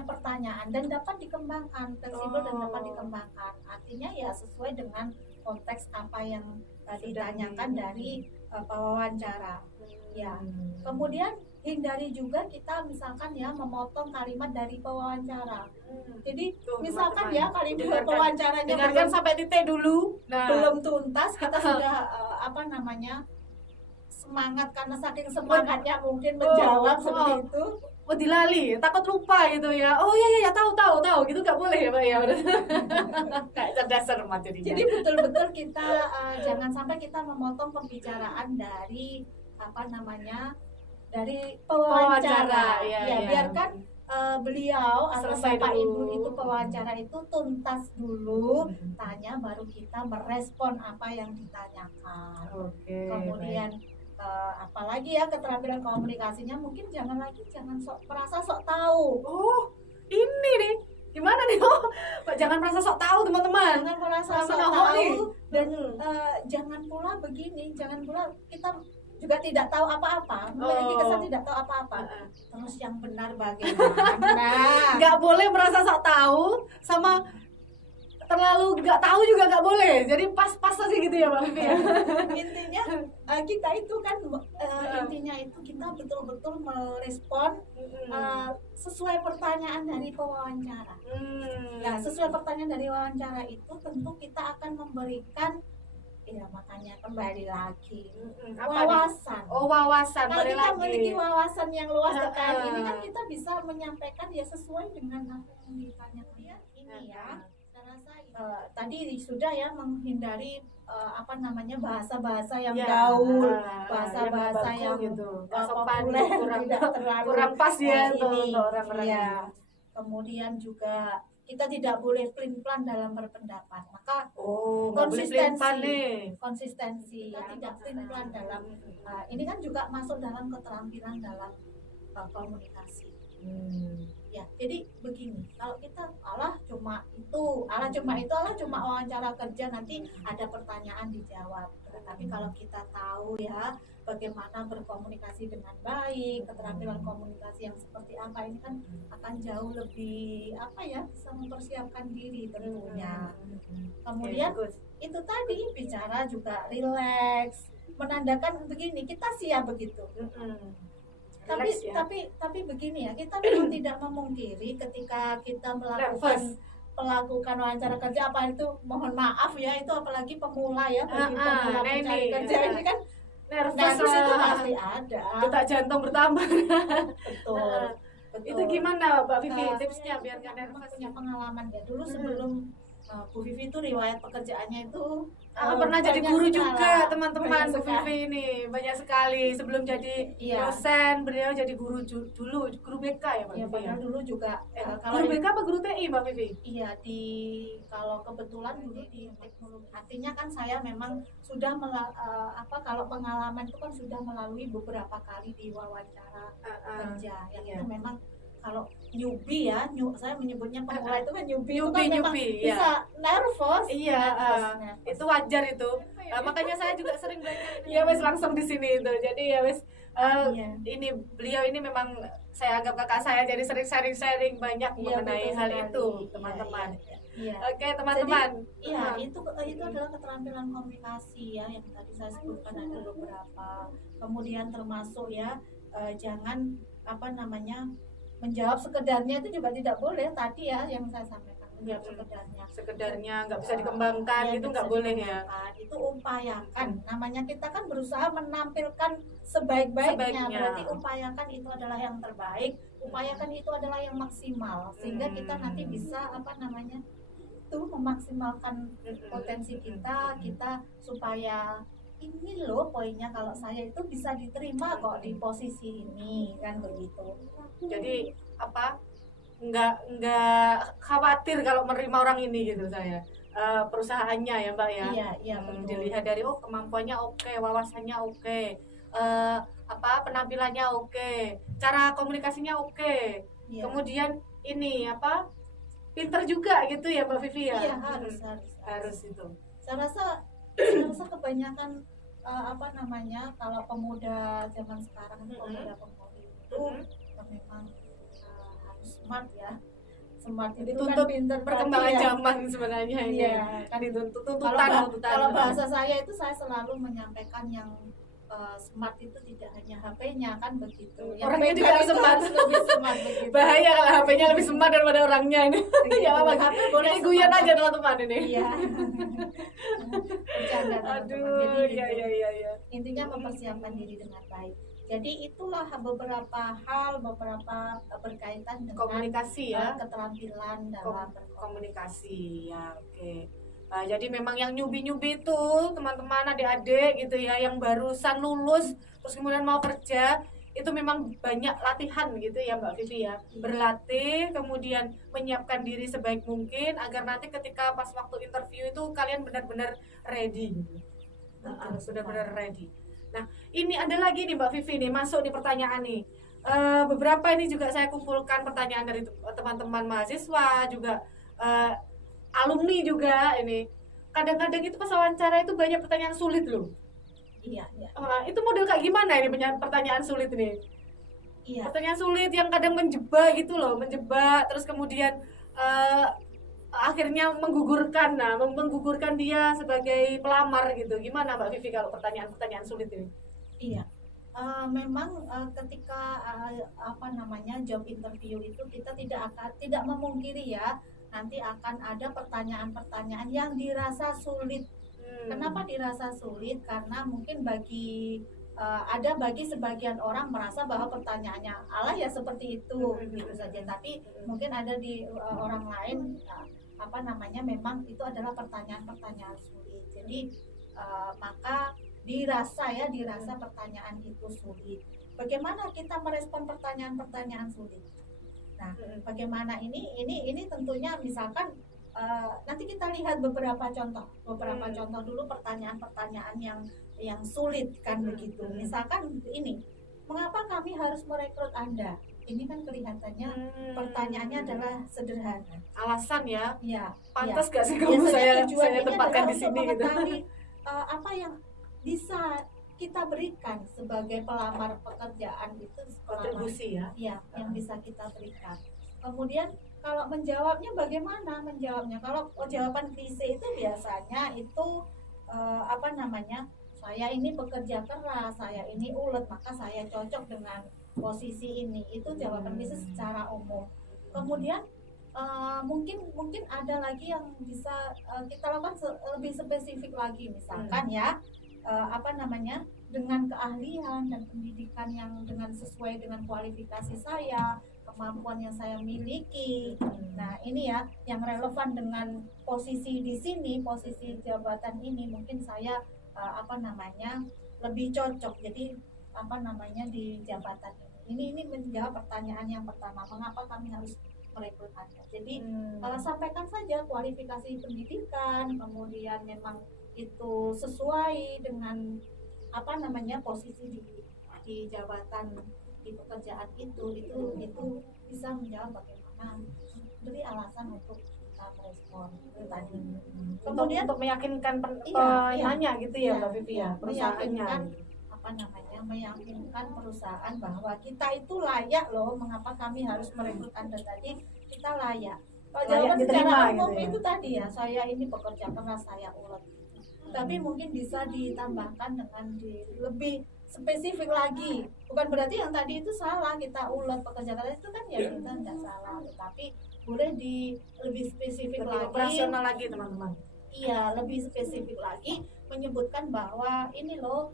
pertanyaan dan dapat dikembangkan, fleksibel dan dapat dikembangkan. Artinya ya sesuai dengan konteks apa yang ditanyakan dari pewawancara. Ya. Kemudian hindari juga kita misalkan ya memotong kalimat dari pewawancara. Jadi misalkan ya kalimat pewawancaranya dengarkan sampai titik dulu. Belum tuntas kita sudah semangat karena saking semangatnya mungkin menjawab seperti itu. Dilali, takut lupa gitu ya. Oh iya tahu gitu nggak boleh ya Pak ya. Kayak cerdas cermat jadinya. Jadi betul-betul kita jangan sampai kita memotong pembicaraan dari dari pewawancara. Ya. Biarkan beliau atau Bapak Ibu itu pewawancara itu tuntas dulu, tanya baru kita merespon apa yang ditanyakan. Kemudian apalagi ya keterampilan komunikasinya mungkin jangan merasa sok tahu. Oh, ini nih gimana nih Pak, jangan merasa sok tahu teman-teman. Jangan merasa sok tahu dan jangan pula kita juga tidak tahu apa-apa, memiliki kesan tidak tahu apa-apa. Terus yang benar bagaimana? Nggak boleh merasa sok tahu sama terlalu nggak tahu juga nggak boleh, jadi pas-pas aja gitu ya Mbak Vivi ya. Intinya kita itu kan kita betul-betul merespon sesuai pertanyaan dari pewawancara. Nah, sesuai pertanyaan dari wawancara itu tentu kita akan memberikan makanya kembali lagi wawasan. Wawasan. Kalau kita memiliki wawasan yang luas terkait ini kan kita bisa menyampaikan ya sesuai dengan apa yang ditanyakan ini ya. Tadi sudah ya menghindari bahasa-bahasa yang gaul, bahasa-bahasa yang populer, kurang pas ya untuk orang-orang ini. Kemudian juga kita tidak boleh pelin-pelan dalam berpendapat. Maka konsistensi kita tidak pelin-pelan dalam ini kan juga masuk dalam keterampilan dalam komunikasi. Ya, jadi begini, kalau kita cuma wawancara kerja nanti ada pertanyaan dijawab. Tapi kalau kita tahu ya bagaimana berkomunikasi dengan baik, keterampilan komunikasi yang seperti apa ini kan akan jauh lebih bisa mempersiapkan diri tentunya. Kemudian itu tadi bicara juga rileks, menandakan begini kita siap begitu. Tapi begini ya, kita memang tidak memungkiri ketika kita melakukan wawancara kerja itu mohon maaf ya, itu apalagi pemula ya, bagi pemula mencari kerja ini kan nervous itu pasti ada, detak jantung bertambah. Betul. Itu gimana Mbak Vivi tipsnya biar nggak nervous? Punya pengalaman ya dulu sebelum Bu Vivi itu riwayat pekerjaannya itu pernah jadi guru juga teman-teman. Bu Vivi ini banyak sekali sebelum jadi dosen, beliau jadi guru dulu, guru BK ya Mbak Vivi. Padahal dulu juga guru BK apa guru TI Mbak Vivi? Iya, kalau kebetulan dulu di teknologi. Artinya kan saya memang sudah kalau pengalaman itu kan sudah melalui beberapa kali di wawancara kerja yang itu memang kalau newbie ya, saya menyebutnya pemula itu kan newbie itu kan memang newbie, bisa ya. nervous. Iya, nervous. itu wajar itu. Makanya saya juga sering belajar. Ya wes langsung di sini itu. Jadi ya wes Iya. ini beliau ini memang saya anggap kakak saya, jadi sering sharing banyak Iya, mengenai betul hal sekali. itu, Iya, teman-teman. Iya. Oke, teman-teman. Iya, itu adalah keterampilan komunikasi ya yang tadi saya sebutkan ada beberapa. Kemudian termasuk ya jangan apa namanya menjawab sekedarnya itu juga tidak boleh tadi ya yang saya sampaikan menjawab Sekedarnya nggak bisa dikembangkan ya, itu nggak boleh ya. Itu upayakan. Namanya kita kan berusaha menampilkan sebaik-baiknya. Berarti upayakan itu adalah yang terbaik. Upayakan itu adalah yang maksimal sehingga kita nanti bisa apa namanya itu memaksimalkan potensi kita supaya ini loh poinnya kalau saya itu bisa diterima kok di posisi ini kan begitu. Jadi apa nggak khawatir kalau menerima orang ini gitu saya, perusahaannya ya Mbak ya. Iya betul. Dilihat dari kemampuannya oke, wawasannya oke, apa penampilannya oke, cara komunikasinya oke, kemudian ini apa pinter juga gitu ya Mbak Vivi ya. Iya harus itu. Saya rasa kebanyakan apa namanya kalau pemuda zaman sekarang itu pemuda-pemudi itu memang harus smart ya. Smart itu dituntut kan pinter perkembangan zaman sebenarnya ini. Iya, kan dituntut tuntutan. Kalau bahasa saya itu saya selalu menyampaikan yang smart itu tidak hanya HP-nya kan begitu. Orangnya juga harus smart. Lebih smart begitu. Bahaya kalau HP-nya lebih smart daripada orangnya ini. Ya apa HP boleh ini guyon aja teman-teman ini. Iya. Bercanda teman-teman. Aduh, iya. Intinya mempersiapkan diri dengan baik. Jadi itulah beberapa hal berkaitan dengan komunikasi ya, keterampilan dalam komunikasi ya. Oke. Nah, jadi memang yang nyubi-nyubi itu teman-teman adik-adik gitu ya, yang barusan lulus terus kemudian mau kerja, itu memang banyak latihan gitu ya Mbak Vivi ya. Berlatih, kemudian menyiapkan diri sebaik mungkin agar nanti ketika pas waktu interview itu kalian benar-benar ready gitu. Benar-benar ready. Nah, ini ada lagi nih Mbak Vivi nih, masuk di pertanyaan nih. Beberapa ini juga saya kumpulkan pertanyaan dari teman-teman mahasiswa juga, alumni juga ini. Kadang-kadang itu pas wawancara itu banyak pertanyaan sulit loh. Iya. Itu model kayak gimana ini pertanyaan sulit ini? Iya. Pertanyaan sulit yang kadang menjebak gitu loh, terus kemudian akhirnya menggugurkan dia sebagai pelamar gitu. Gimana Mbak Vivi kalau pertanyaan sulit ini? Iya. Memang ketika apa namanya job interview itu kita tidak memungkiri ya nanti akan ada pertanyaan-pertanyaan yang dirasa sulit. Kenapa dirasa sulit? Karena mungkin bagi sebagian orang merasa bahwa pertanyaannya ala ya seperti itu gitu saja. Tapi mungkin ada di orang lain apa namanya memang itu adalah pertanyaan-pertanyaan sulit. Jadi maka dirasa pertanyaan itu sulit. Bagaimana kita merespon pertanyaan-pertanyaan sulit? Nah, bagaimana ini tentunya misalkan nanti kita lihat beberapa contoh dulu pertanyaan-pertanyaan yang sulit kan begitu. Misalkan ini, mengapa kami harus merekrut Anda? Ini kan kelihatannya pertanyaannya adalah sederhana. Alasan ya? Ya. Pantas gak sih kamu saya tempatkan di sini gitu? Apa yang bisa kita berikan sebagai pelamar pekerjaan itu kontribusi ya? Ya, yang bisa kita berikan. Kemudian kalau menjawabnya bagaimana menjawabnya? Kalau jawaban klise itu biasanya itu apa namanya? Saya ini pekerja keras, saya ini ulet, maka saya cocok dengan posisi ini. Itu jawaban klise secara umum. Kemudian mungkin ada lagi yang bisa kita lakukan lebih spesifik lagi, misalkan ya apa namanya dengan keahlian dan pendidikan yang dengan sesuai dengan kualifikasi saya, kemampuan yang saya miliki. Nah ini ya yang relevan dengan posisi di sini, posisi jabatan ini mungkin saya apa namanya lebih cocok. Jadi apa namanya di jabatan ini menjawab pertanyaan yang pertama, mengapa kami harus merekrut Anda. Jadi sampaikan saja kualifikasi pendidikan, kemudian memang itu sesuai dengan apa namanya posisi di jabatan di pekerjaan itu bisa menjawab bagaimana beri alasan untuk kita merespon itu tadi. Kemudian untuk meyakinkan iya, penanya gitu ya iya, Mbak Vivi ya, perusahaannya. meyakinkan perusahaan bahwa kita itu layak loh, mengapa kami harus merekrut Anda tadi, kita layak. Kalau Layak jawaban diterima secara gitu umum ya. itu tadi ya, saya ini bekerja keras, saya ulet. Tapi mungkin bisa ditambahkan dengan lebih spesifik lagi. Bukan berarti yang tadi itu salah, kita ulet pekerja keras itu kan ya kita tidak salah, tetapi boleh lebih spesifik Lebih lagi. operasional lagi teman-teman. Iya, lebih spesifik lagi menyebutkan bahwa ini loh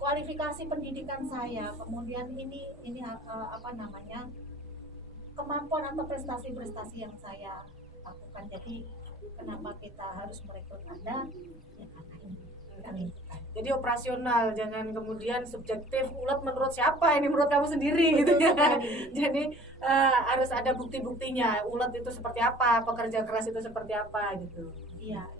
kualifikasi pendidikan saya, kemudian ini kemampuan atau prestasi-prestasi yang saya lakukan. Jadi kenapa kita harus merekrut Anda? Ya karena ini. Jadi operasional, jangan kemudian subjektif, ulet menurut siapa, ini menurut kamu sendiri gitu ya. Jadi harus ada bukti-buktinya, ulet itu seperti apa, pekerja keras itu seperti apa gitu. Iya.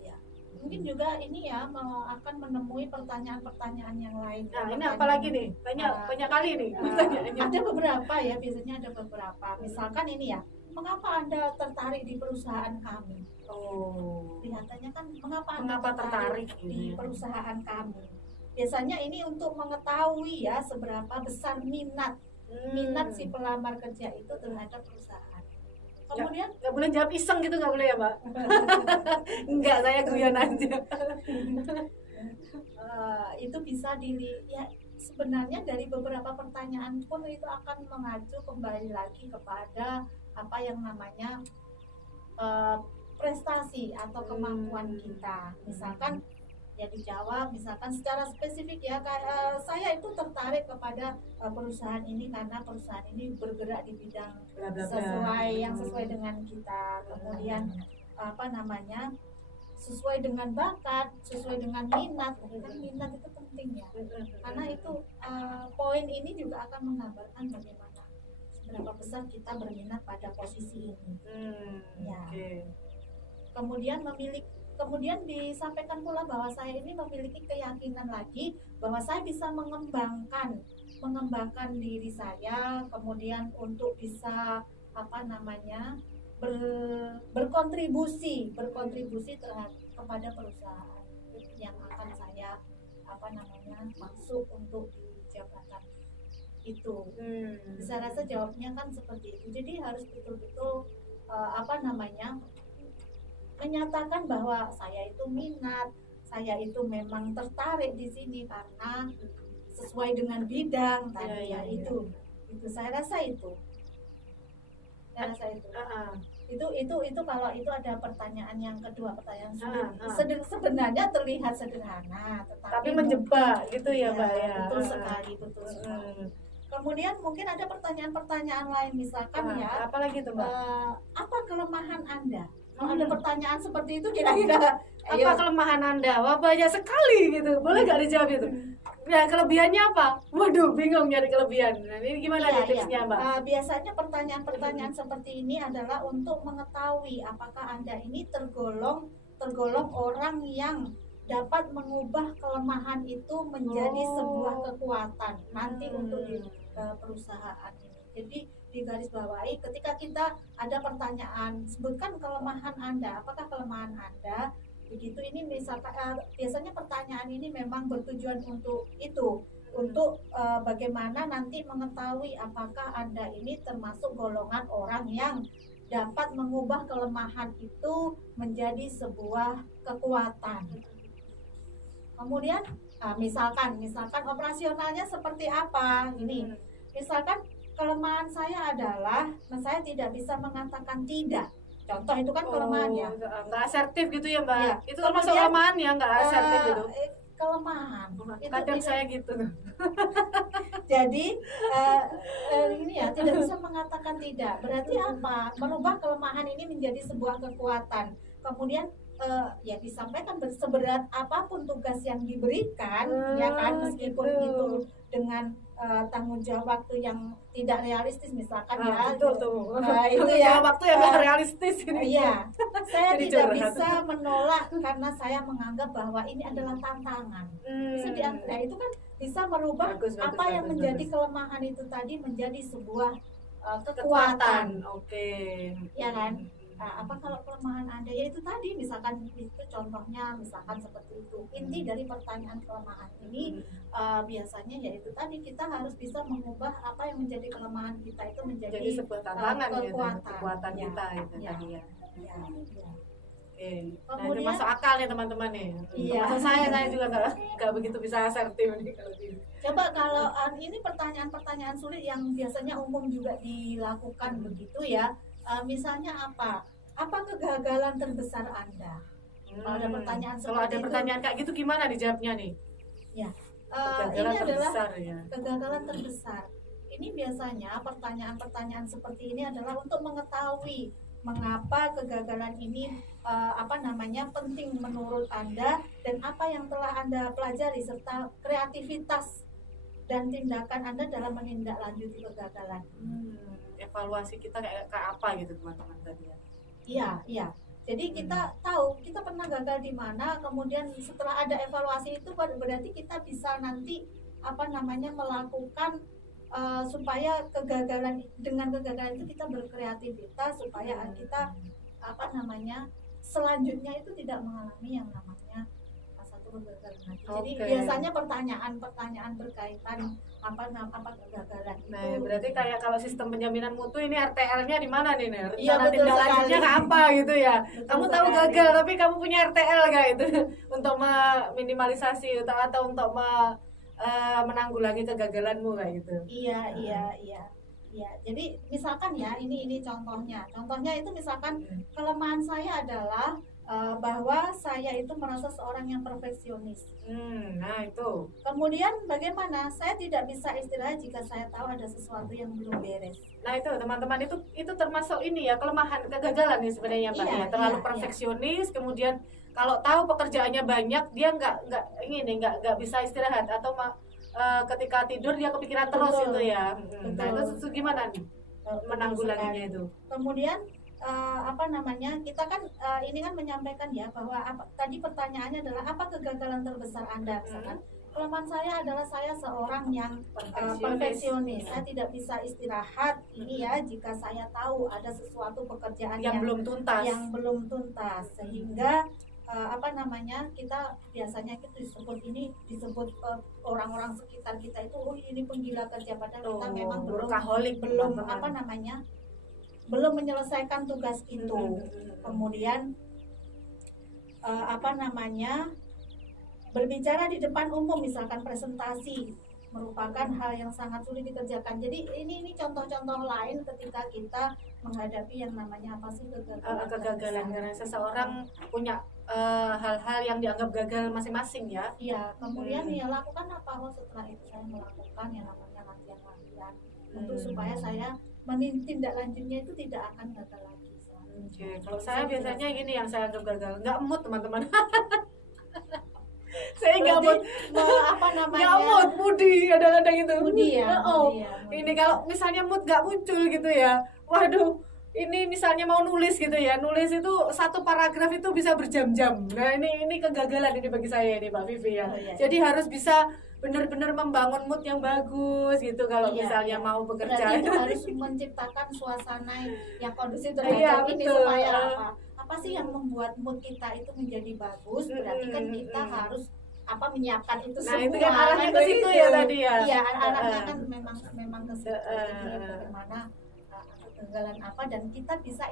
Mungkin juga ini ya akan menemui pertanyaan-pertanyaan yang lain. Nah, ini apalagi nih? Banyak kali nih pertanyaannya. Ada beberapa ya, biasanya ada beberapa. Misalkan ini ya, mengapa Anda tertarik di perusahaan kami? Oh. Kelihatannya kan mengapa tertarik di perusahaan kami? Biasanya ini untuk mengetahui ya seberapa besar minat si pelamar kerja itu terhadap perusahaan. Kemudian nggak boleh jawab iseng gitu, nggak boleh ya Mbak? Enggak, saya guyon aja. Itu bisa ya sebenarnya dari beberapa pertanyaan pun itu akan mengacu kembali lagi kepada apa yang namanya prestasi atau kemampuan kita. Misalkan ya dijawab, misalkan secara spesifik ya, saya itu tertarik kepada perusahaan ini karena perusahaan ini bergerak di bidang sesuai dengan kita. Kemudian sesuai dengan bakat, sesuai dengan minat. Kan minat itu penting ya, karena itu poin ini juga akan menggambarkan bagaimana seberapa besar kita berminat pada posisi ini. Okay. Kemudian disampaikan pula bahwa saya ini memiliki keyakinan lagi bahwa saya bisa mengembangkan diri saya, kemudian untuk bisa berkontribusi kepada perusahaan yang akan saya masuk untuk di jabatan itu. Saya rasa jawabnya kan seperti itu. Jadi harus betul-betul menyatakan bahwa saya itu minat, saya itu memang tertarik di sini karena sesuai dengan bidang tadi itu saya rasa itu. Itu kalau itu ada pertanyaan yang kedua, pertanyaan sulit. Sebenarnya terlihat sederhana, tapi menjebak gitu ya Mbak ya. Betul sekali. Kemudian mungkin ada pertanyaan-pertanyaan lain, misalkan apalagi itu Mbak? Apa kelemahan Anda? Kalau ada pertanyaan seperti itu kira-kira apa kelemahan Anda? Wah, banyak sekali gitu. Boleh nggak dijawab itu? Ya, kelebihannya apa? Waduh, bingung nyari kelebihan. Nah, ini gimana tipsnya Mbak? Biasanya pertanyaan-pertanyaan seperti ini adalah untuk mengetahui apakah Anda ini tergolong orang yang dapat mengubah kelemahan itu menjadi sebuah kekuatan nanti untuk di perusahaan ini. Jadi digarisbawahi ketika kita ada pertanyaan, sebutkan kelemahan Anda, apakah kelemahan Anda? Begitu. Ini misalkan biasanya pertanyaan ini memang bertujuan untuk itu, untuk bagaimana nanti mengetahui apakah Anda ini termasuk golongan orang yang dapat mengubah kelemahan itu menjadi sebuah kekuatan. Kemudian misalkan operasionalnya seperti apa? Ini misalkan kelemahan saya adalah saya tidak bisa mengatakan tidak. Contoh itu kan kelemahan ya. Nggak asertif gitu ya Mbak. Ya. Itu termasuk kelemahan ya, nggak asertif gitu. Kelemahan. Kadang saya gitu. Jadi ini ya, tidak bisa mengatakan tidak. Berarti apa? Merubah kelemahan ini menjadi sebuah kekuatan. Kemudian ya disampaikan seberat apapun tugas yang diberikan, ya kan, meskipun gitu. itu dengan tanggung jawab waktu yang tidak realistis misalkan ya, betul tuh. itu ya waktu yang nggak realistis ini. iya, saya Jadi tidak curhat. bisa menolak karena saya menganggap bahwa ini adalah tantangan. Bisa nah, itu kan bisa merubah Bagus, apa yang bagus, menjadi bagus. kelemahan itu tadi menjadi sebuah Kekuatan. kekuatan, Oke. ya kan? Apa kalau kelemahan Anda ya itu tadi, misalkan itu contohnya misalkan seperti itu. Inti dari pertanyaan kelemahan ini biasanya ya itu tadi, kita harus bisa mengubah apa yang menjadi kelemahan kita itu menjadi Jadi sebuah tantangan gitu, kekuatan Ya, kita itu ya, tadi ya. ya, ya. Oke. Nah, ini Kemudian- masuk akal nih teman-teman nih. Iya. Termasuk saya juga nggak begitu bisa asertif nih kalau gini. Coba kalau ini pertanyaan-pertanyaan sulit yang biasanya umum juga dilakukan begitu ya. Misalnya apa? Apa kegagalan terbesar Anda? Kalau ada pertanyaan Kalau ada seperti itu. pertanyaan kayak gitu gimana dijawabnya nih? Kegagalan Ini adalah terbesar ya. kegagalan terbesar. Ini biasanya pertanyaan-pertanyaan seperti ini adalah untuk mengetahui mengapa kegagalan ini penting menurut Anda dan apa yang telah Anda pelajari serta kreativitas dan tindakan Anda dalam menindaklanjuti kegagalan. Evaluasi kita kayak apa gitu teman-teman tadi ya. Iya. Jadi kita tahu kita pernah gagal di mana, kemudian setelah ada evaluasi itu berarti kita bisa nanti melakukan supaya dengan kegagalan itu kita berkreativitas supaya kita selanjutnya itu tidak mengalami yang namanya satu kegagalan lagi. Jadi biasanya pertanyaan berkaitan apa kegagalan itu. Nah, berarti kayak kalau sistem penjaminan mutu ini RTL-nya di mana nih, Ner? Iya, Rencana betul tindak lanjutnya sekali. apa gitu ya? Betul Kamu tahu sekali. gagal tapi kamu punya RTL gak itu untuk meminimalisasi atau untuk menanggulangi kegagalanmu kayak gitu. Iya. Jadi misalkan ya ini contohnya. Contohnya itu misalkan kelemahan saya adalah bahwa saya itu merasa seorang yang perfeksionis. Nah itu. Kemudian bagaimana? Saya tidak bisa istirahat jika saya tahu ada sesuatu yang belum beres. Nah itu teman-teman itu termasuk ini ya kelemahan kegagalan nih sebenarnya Mbak ya. Terlalu perfeksionis, kemudian kalau tahu pekerjaannya banyak dia nggak bisa istirahat atau ketika tidur dia kepikiran terus Betul. itu ya. Betul. Nah itu gimana nih menanggulanginya itu? Kemudian kita kan ini kan menyampaikan ya bahwa tadi pertanyaannya adalah apa kegagalan terbesar Anda misalkan. Kelemahan saya adalah saya seorang yang perfeksionis. Saya tidak bisa istirahat ini ya jika saya tahu ada sesuatu pekerjaan yang belum tuntas sehingga kita biasanya disebut orang-orang sekitar kita itu ini penggila kerja, padahal kita memang belum menyelesaikan tugas itu. Kemudian berbicara di depan umum misalkan presentasi merupakan hal yang sangat sulit dikerjakan. Jadi ini contoh-contoh lain ketika kita menghadapi yang namanya kegagalan karena seseorang punya hal-hal yang dianggap gagal masing-masing ya. Iya, kemudian ya lakukan apa? Setelah itu saya melakukan yang namanya latihan-latihan untuk supaya saya menindaklanjutnya itu tidak akan gagal lagi. Kalau saya biasanya gini yang saya anggap gagal, nggak mood teman-teman. Saya nggak mood, nggak mood, moody kadang-kadang itu. Moody ya. Ini kalau misalnya mood nggak muncul gitu ya, waduh. Ini misalnya mau nulis gitu ya, nulis itu satu paragraf itu bisa berjam-jam. Nah ini kegagalan ini bagi saya ini Mbak Vivi ya. Jadi harus bisa benar-benar membangun mood yang bagus gitu kalau misalnya mau bekerja. Berarti harus menciptakan suasana yang kondusif terhadap ini supaya apa sih yang membuat mood kita itu menjadi bagus? Berarti kan kita harus menyiapkan itu semua. Nah itu kan arahnya ke situ ya tadi ya. Iya, arahnya kan memang ke situ. Bagaimana kegagalan apa dan kita bisa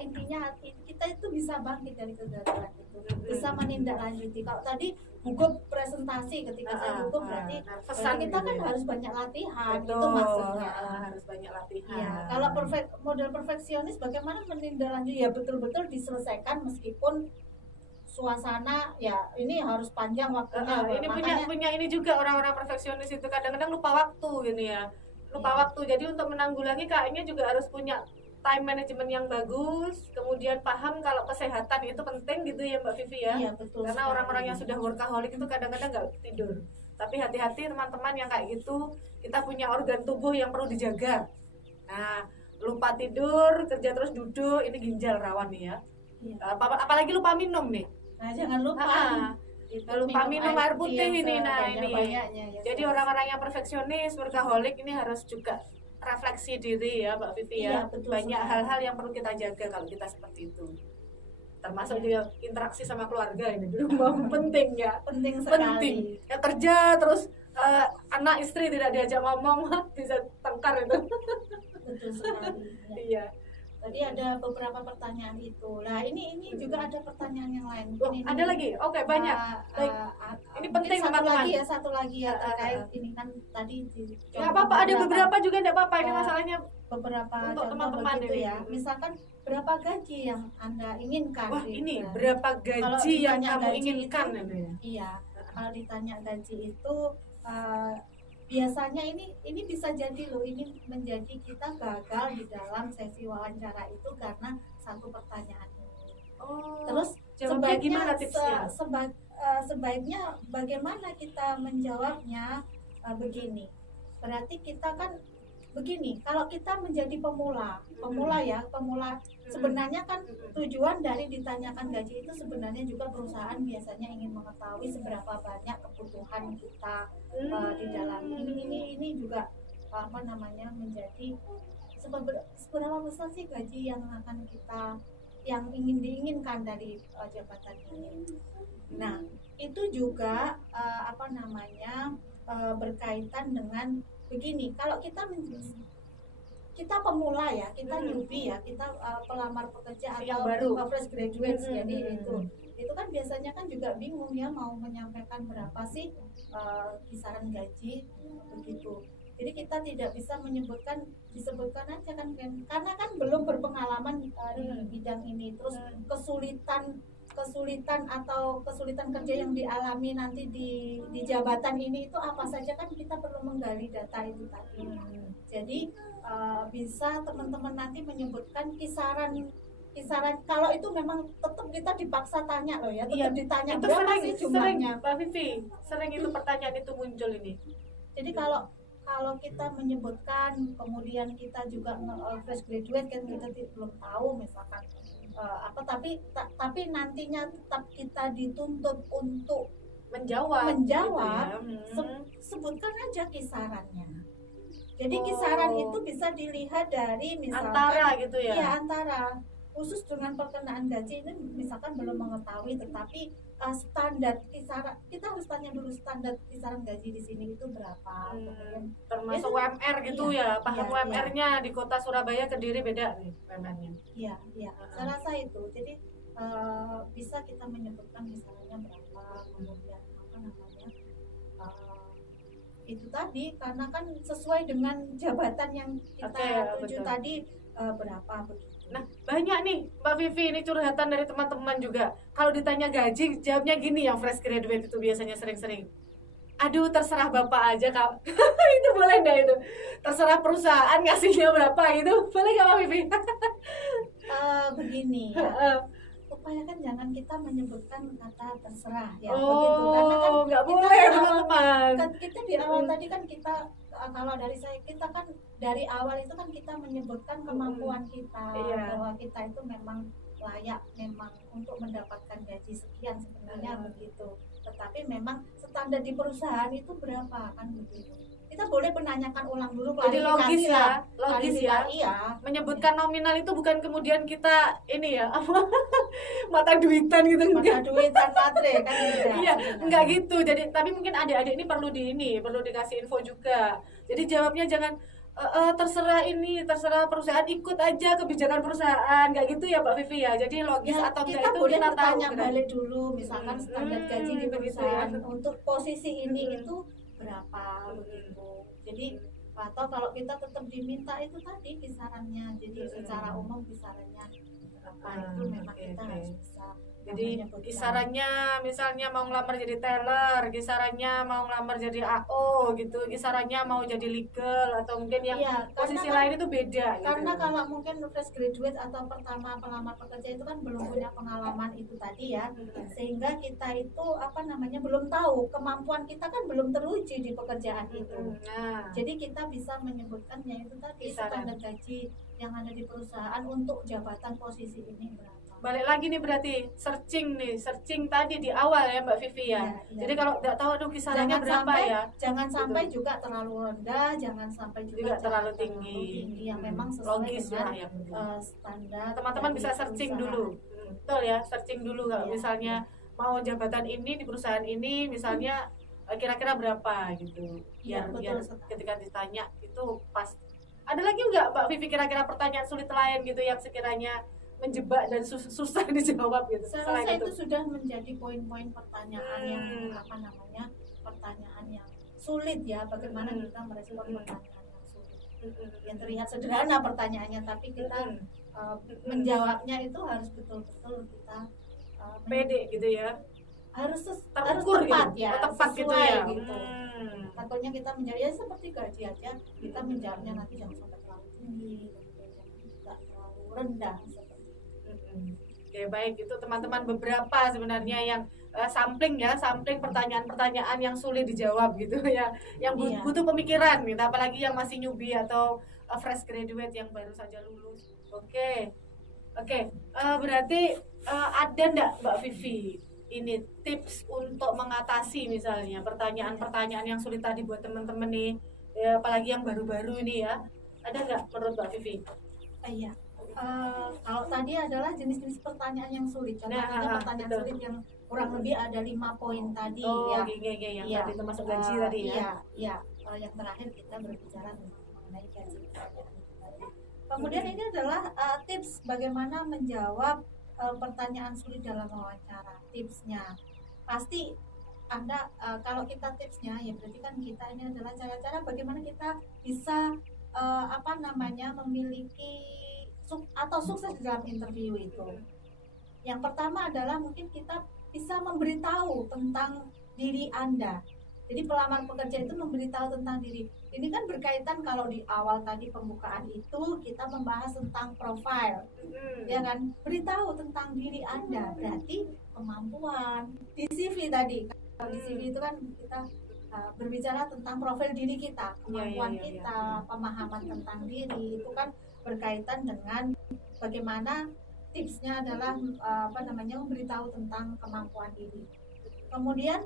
kita itu bisa bangkit dari kegagalan itu, bisa menindaklanjuti. Kalau tadi gugup presentasi, ketika saya gugup berarti kita kan harus banyak latihan. Betul, itu maksudnya harus banyak latihan. Ya, kalau model perfeksionis bagaimana menindaklanjuti ya betul-betul diselesaikan meskipun suasana ya ini harus panjang waktunya. Ini punya ini juga orang-orang perfeksionis itu kadang-kadang lupa waktu gini ya. Waktu. Jadi untuk menanggulangi kayaknya juga harus punya time management yang bagus, kemudian paham kalau kesehatan itu penting gitu ya Mbak Vivi ya. Iya, betul Karena sekali. orang-orang yang sudah workaholic itu kadang-kadang nggak tidur. Tapi hati-hati teman-teman yang kayak gitu, kita punya organ tubuh yang perlu dijaga. Nah, lupa tidur, kerja terus duduk, ini ginjal rawan nih ya. Iya. Apalagi lupa minum nih. Nah, jangan lupa. Ah, Itu lupa minum air putih ini. Nah, ini. Banyak-banyaknya ya. Jadi orang-orang yang perfeksionis, workaholic ini harus juga refleksi diri ya Mbak Vivi ya. Iya, betul Banyak sekali. hal-hal yang perlu kita jaga kalau kita seperti itu. Termasuk Iya. juga interaksi sama keluarga ini di rumah penting ya. penting sekali. Penting. Ya kerja terus anak istri tidak diajak ngomong bisa tengkar itu. Betul sekali. Ya. Iya. Tadi ada beberapa pertanyaan itu. Nah, ini juga ada pertanyaan yang lain. Oh, Mungkin ini, ada lagi. Oke, banyak. Baik. Ini mungkin penting, satu teman-teman. satu lagi ya terkait ini kan tadi Nggak apa-apa, ada beberapa juga nggak apa-apa. Ini Eh, masalahnya beberapa untuk contoh teman-teman begitu ini. ya. Misalkan berapa gaji yang Anda inginkan? wah gitu ini ya. berapa Kalau gaji yang ditanya kamu gaji inginkan itu, ini ya? Iya, kalau ditanya gaji itu biasanya ini bisa jadi loh, ini menjadi kita gagal di dalam sesi wawancara itu karena satu pertanyaan ini. Oh, Terus jawabnya gimana tipsnya? sebaiknya bagaimana kita menjawabnya begini. Berarti kita kan begini, kalau kita menjadi pemula ya, pemula sebenarnya kan tujuan dari ditanyakan gaji itu sebenarnya juga perusahaan biasanya ingin mengetahui seberapa banyak kebutuhan kita di dalam ini juga apa namanya menjadi seberapa besar sih gaji yang akan kita yang diinginkan dari jabatan ini. Nah, itu juga apa namanya berkaitan dengan begini, kalau kita pemula ya, kita newbie ya, kita pelamar pekerja Yang atau baru. fresh graduate, jadi itu kan biasanya kan juga bingung ya mau menyampaikan berapa sih kisaran gaji begitu. Jadi kita tidak bisa disebutkan aja kan, karena kan belum berpengalaman di bidang ini, terus kesulitan atau kesulitan kerja yang dialami nanti di jabatan ini itu apa saja kan kita perlu menggali data itu tadi. Jadi bisa teman-teman nanti menyebutkan kisaran kalau itu memang tetap kita dipaksa tanya loh ya, tetap ditanya Itu berapa sering, sih jumlahnya. Mbak Vivi, sering itu pertanyaan itu muncul ini. Jadi kalau kita menyebutkan, kemudian kita juga fresh graduate kan kita belum tahu misalkan apa, tapi nantinya tetap kita dituntut untuk menjawab gitu ya. sebutkan aja kisarannya. Jadi kisaran itu bisa dilihat dari misalkan antara gitu ya. Iya, antara khusus dengan perkenaan gaji ini misalkan belum mengetahui, tetapi standar kisaran kita harus tanya dulu standar kisaran gaji di sini itu berapa. Kemudian Termasuk itu, UMR gitu ya, paham iya, UMR-nya di kota Surabaya Kediri beda nih UMR-nya. Iya, saya rasa itu. Jadi bisa kita menyebutkan kisarannya berapa, kemudian apa namanya itu tadi, karena kan sesuai dengan jabatan yang kita tuju betul. tadi berapa begitu. Nah, banyak nih Mbak Vivi, ini curhatan dari teman-teman juga. Kalau ditanya gaji, jawabnya gini, yang fresh graduate itu biasanya sering-sering. Aduh, terserah Bapak aja, Kak. Itu boleh enggak itu? Terserah perusahaan ngasihnya berapa itu. Boleh enggak Mbak Vivi? Begini ya. Upayakan jangan kita menyebutkan kata terserah ya, begitu. Oh, Karena kan nggak kita boleh teman-teman. kita di awal tadi kan kita kalau dari saya, kita kan dari awal itu kan kita menyebutkan kemampuan kita, Iya. bahwa kita itu memang layak memang untuk mendapatkan gaji sekian sebenarnya begitu. Tetapi memang standar di perusahaan itu berapa kan begitu. Kita boleh menanyakan ulang dulu, Jadi logis ya, logis ya. Iya. Menyebutkan nominal itu bukan kemudian kita ini ya, mata duitan gitu Mata duit dan matre kan tidak. Iya, sebenarnya. enggak gitu. Jadi tapi mungkin adik-adik ini perlu dikasih info juga. Jadi jawabnya jangan terserah perusahaan, ikut aja kebijakan perusahaan, enggak gitu ya Mbak Vivi ya. Jadi logis Ya, atau kita enggak itu boleh kita tahu. bertanya kan? balik dulu, misalkan standar gaji di begitu perusahaan ya. untuk posisi ini itu berapa begitu. Jadi atau kalau kita tetap diminta itu tadi kisarannya, jadi secara umum kisarannya apa itu memang kita harus bisa Jadi menyebutkan. kisarannya misalnya mau ngelamar jadi teller, kisarannya mau ngelamar jadi AO gitu, kisarannya mau jadi legal atau mungkin yang Iya, posisi karena lain itu beda gitu. karena kalau mungkin fresh graduate atau pertama pelamar pekerja itu kan belum punya pengalaman itu tadi ya, sehingga kita itu belum tahu kemampuan kita kan belum teruji di pekerjaan itu. Nah, Jadi kita bisa menyebutkannya itu tadi Kisaran. standar gaji yang ada di perusahaan untuk jabatan posisi ini berapa. balik lagi nih berarti searching tadi di awal ya Mbak Vivi ya. Iya, iya. Jadi kalau nggak tahu aduh kisarannya Jangan berapa sampai, ya. jangan sampai juga terlalu rendah, jangan sampai juga Terlalu jangan tinggi. yang memang sesuai Logis dengan lah ya. standar. Teman-teman dari bisa searching perusahaan. dulu. Betul ya, searching dulu kalau Iya, misalnya mau jabatan ini di perusahaan ini misalnya kira-kira berapa gitu. Iya, Biar betul sekali. ketika ditanya itu pas. Ada lagi nggak Mbak Vivi kira-kira pertanyaan sulit lain gitu yang sekiranya menjebak dan susah dijawab gitu? Saya Selain rasa itu. itu sudah menjadi poin-poin pertanyaan yang Hmm. pertanyaan yang sulit ya, bagaimana kita merespon Hmm. pertanyaan yang sulit. Yang terlihat sederhana pertanyaannya, tapi kita menjawabnya itu harus betul-betul kita pede gitu ya. harus Terukur tepat gitu. ya, Tepat gitu sesuai ya. gitu. Takutnya kita menjawab ya seperti gaji aja, kita menjawabnya nanti jangan sampai terlalu tinggi, tidak terlalu rendah seperti itu. Oke, baik, itu teman-teman beberapa sebenarnya yang sampling pertanyaan-pertanyaan yang sulit dijawab gitu ya, yang Iya. butuh pemikiran gitu, apalagi yang masih newbie atau fresh graduate yang baru saja lulus. Oke, berarti ada ndak Mbak Vivi ini tips untuk mengatasi misalnya pertanyaan-pertanyaan yang sulit tadi buat teman-teman nih, ya, apalagi yang baru-baru ini ya, ada nggak menurut Mbak Vivi? Iya. Kalau tadi adalah jenis-jenis pertanyaan yang sulit, contohnya pertanyaan betul. sulit yang kurang lebih ada 5 poin tadi Oh, ya. yang Iya. tadi termasuk gaji tadi ya. Iya. Yang terakhir kita berbicara mengenai gaji pertanyaan itu tadi. Kemudian ini adalah tips bagaimana menjawab pertanyaan sulit dalam wawancara. Tipsnya pasti Anda kalau kita tipsnya ya berarti kan kita ini adalah cara-cara bagaimana kita bisa memiliki atau sukses dalam interview itu. Yang pertama adalah mungkin kita bisa memberitahu tentang diri Anda. Jadi pelamar pekerja itu memberitahu tentang diri. Ini kan berkaitan kalau di awal tadi pembukaan itu kita membahas tentang profil, ya kan? Beritahu tentang diri Anda, berarti kemampuan. Di CV tadi, kalau di CV itu kan kita berbicara tentang profil diri kita, kemampuan kita, pemahaman tentang diri itu kan berkaitan dengan bagaimana tipsnya adalah memberitahu tentang kemampuan diri. Kemudian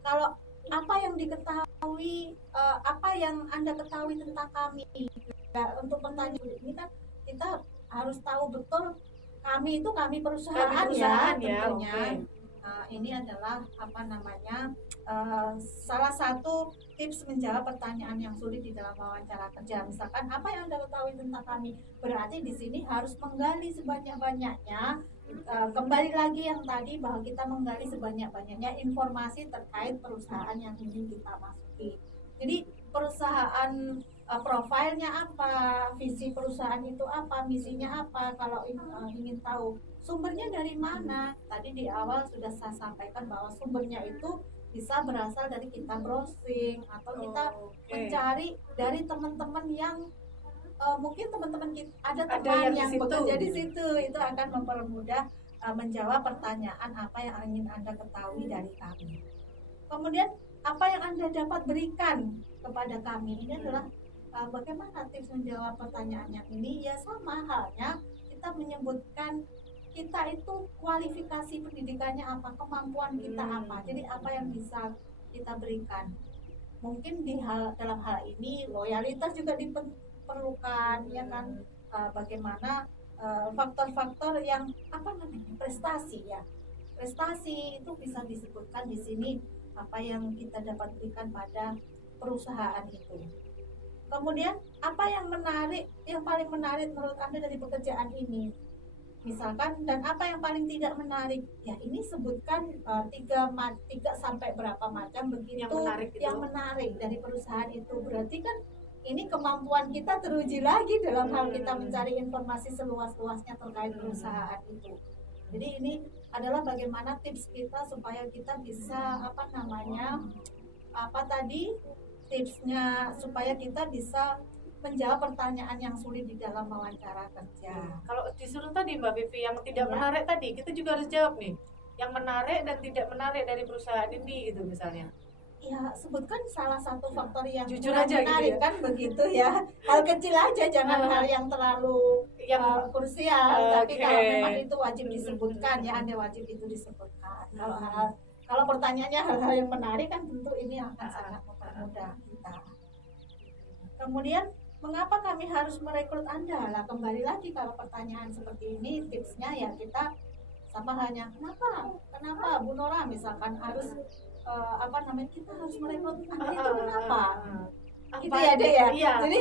kalau apa yang diketahui, apa yang Anda ketahui tentang kami ya, untuk pertanyaan ini kan kita harus tahu betul kami itu kami perusahaan ya tentunya. Ini adalah salah satu tips menjawab pertanyaan yang sulit di dalam wawancara kerja. Misalkan apa yang Anda ketahui tentang kami, berarti di sini harus menggali sebanyak-banyaknya. Kembali lagi yang tadi bahwa kita menggali sebanyak-banyaknya informasi terkait perusahaan yang ingin kita masuki. Jadi perusahaan profilnya apa, visi perusahaan itu apa, misinya apa. Kalau ingin tahu sumbernya dari mana, tadi di awal sudah saya sampaikan bahwa sumbernya itu bisa berasal dari kita browsing atau kita mencari dari teman-teman yang mungkin teman-teman kita ada teman yang bekerja di situ, itu akan mempermudah menjawab pertanyaan apa yang ingin Anda ketahui dari kami. Kemudian apa yang Anda dapat berikan kepada kami, ini adalah bagaimana tips menjawab pertanyaan yang ini. Ya sama halnya kita menyebutkan kita itu kualifikasi pendidikannya apa, kemampuan kita apa, jadi apa yang bisa kita berikan. Mungkin dalam hal ini loyalitas juga diperlukan, ya kan, bagaimana faktor-faktor yang prestasi ya, prestasi itu bisa disebutkan di sini apa yang kita dapat berikan pada perusahaan itu. Kemudian apa yang paling menarik menurut Anda dari pekerjaan ini, misalkan, dan apa yang paling tidak menarik ya, ini sebutkan 3 sampai berapa macam begitu yang menarik dari perusahaan itu. Berarti kan ini kemampuan kita teruji lagi dalam hal kita mencari informasi seluas-luasnya terkait perusahaan itu. Jadi ini adalah bagaimana tips kita supaya kita bisa tipsnya supaya kita bisa menjawab pertanyaan yang sulit di dalam wawancara kerja. Kalau disuruh tadi Mbak Vivi yang tidak Ya. menarik tadi, kita juga harus jawab nih. Yang menarik dan tidak menarik dari perusahaan ini gitu misalnya. Ya, sebutkan salah satu faktor yang Jujur kurang aja gitu menarik ya. kan begitu ya. Hal kecil aja, jangan hal yang terlalu Yang krusial. Tapi Oke. kalau memang itu wajib disebutkan ya, Anda wajib itu disebutkan. Kalau pertanyaannya hal-hal yang menarik kan tentu ini akan sangat mempermudah kita. Kemudian mengapa kami harus merekrut Anda? Lah kembali lagi kalau pertanyaan seperti ini tipsnya ya kita sama halnya kenapa Bu Nora misalkan harus kita harus merekrut Anda itu kenapa? Gitu ya Dek ya. Iya. Jadi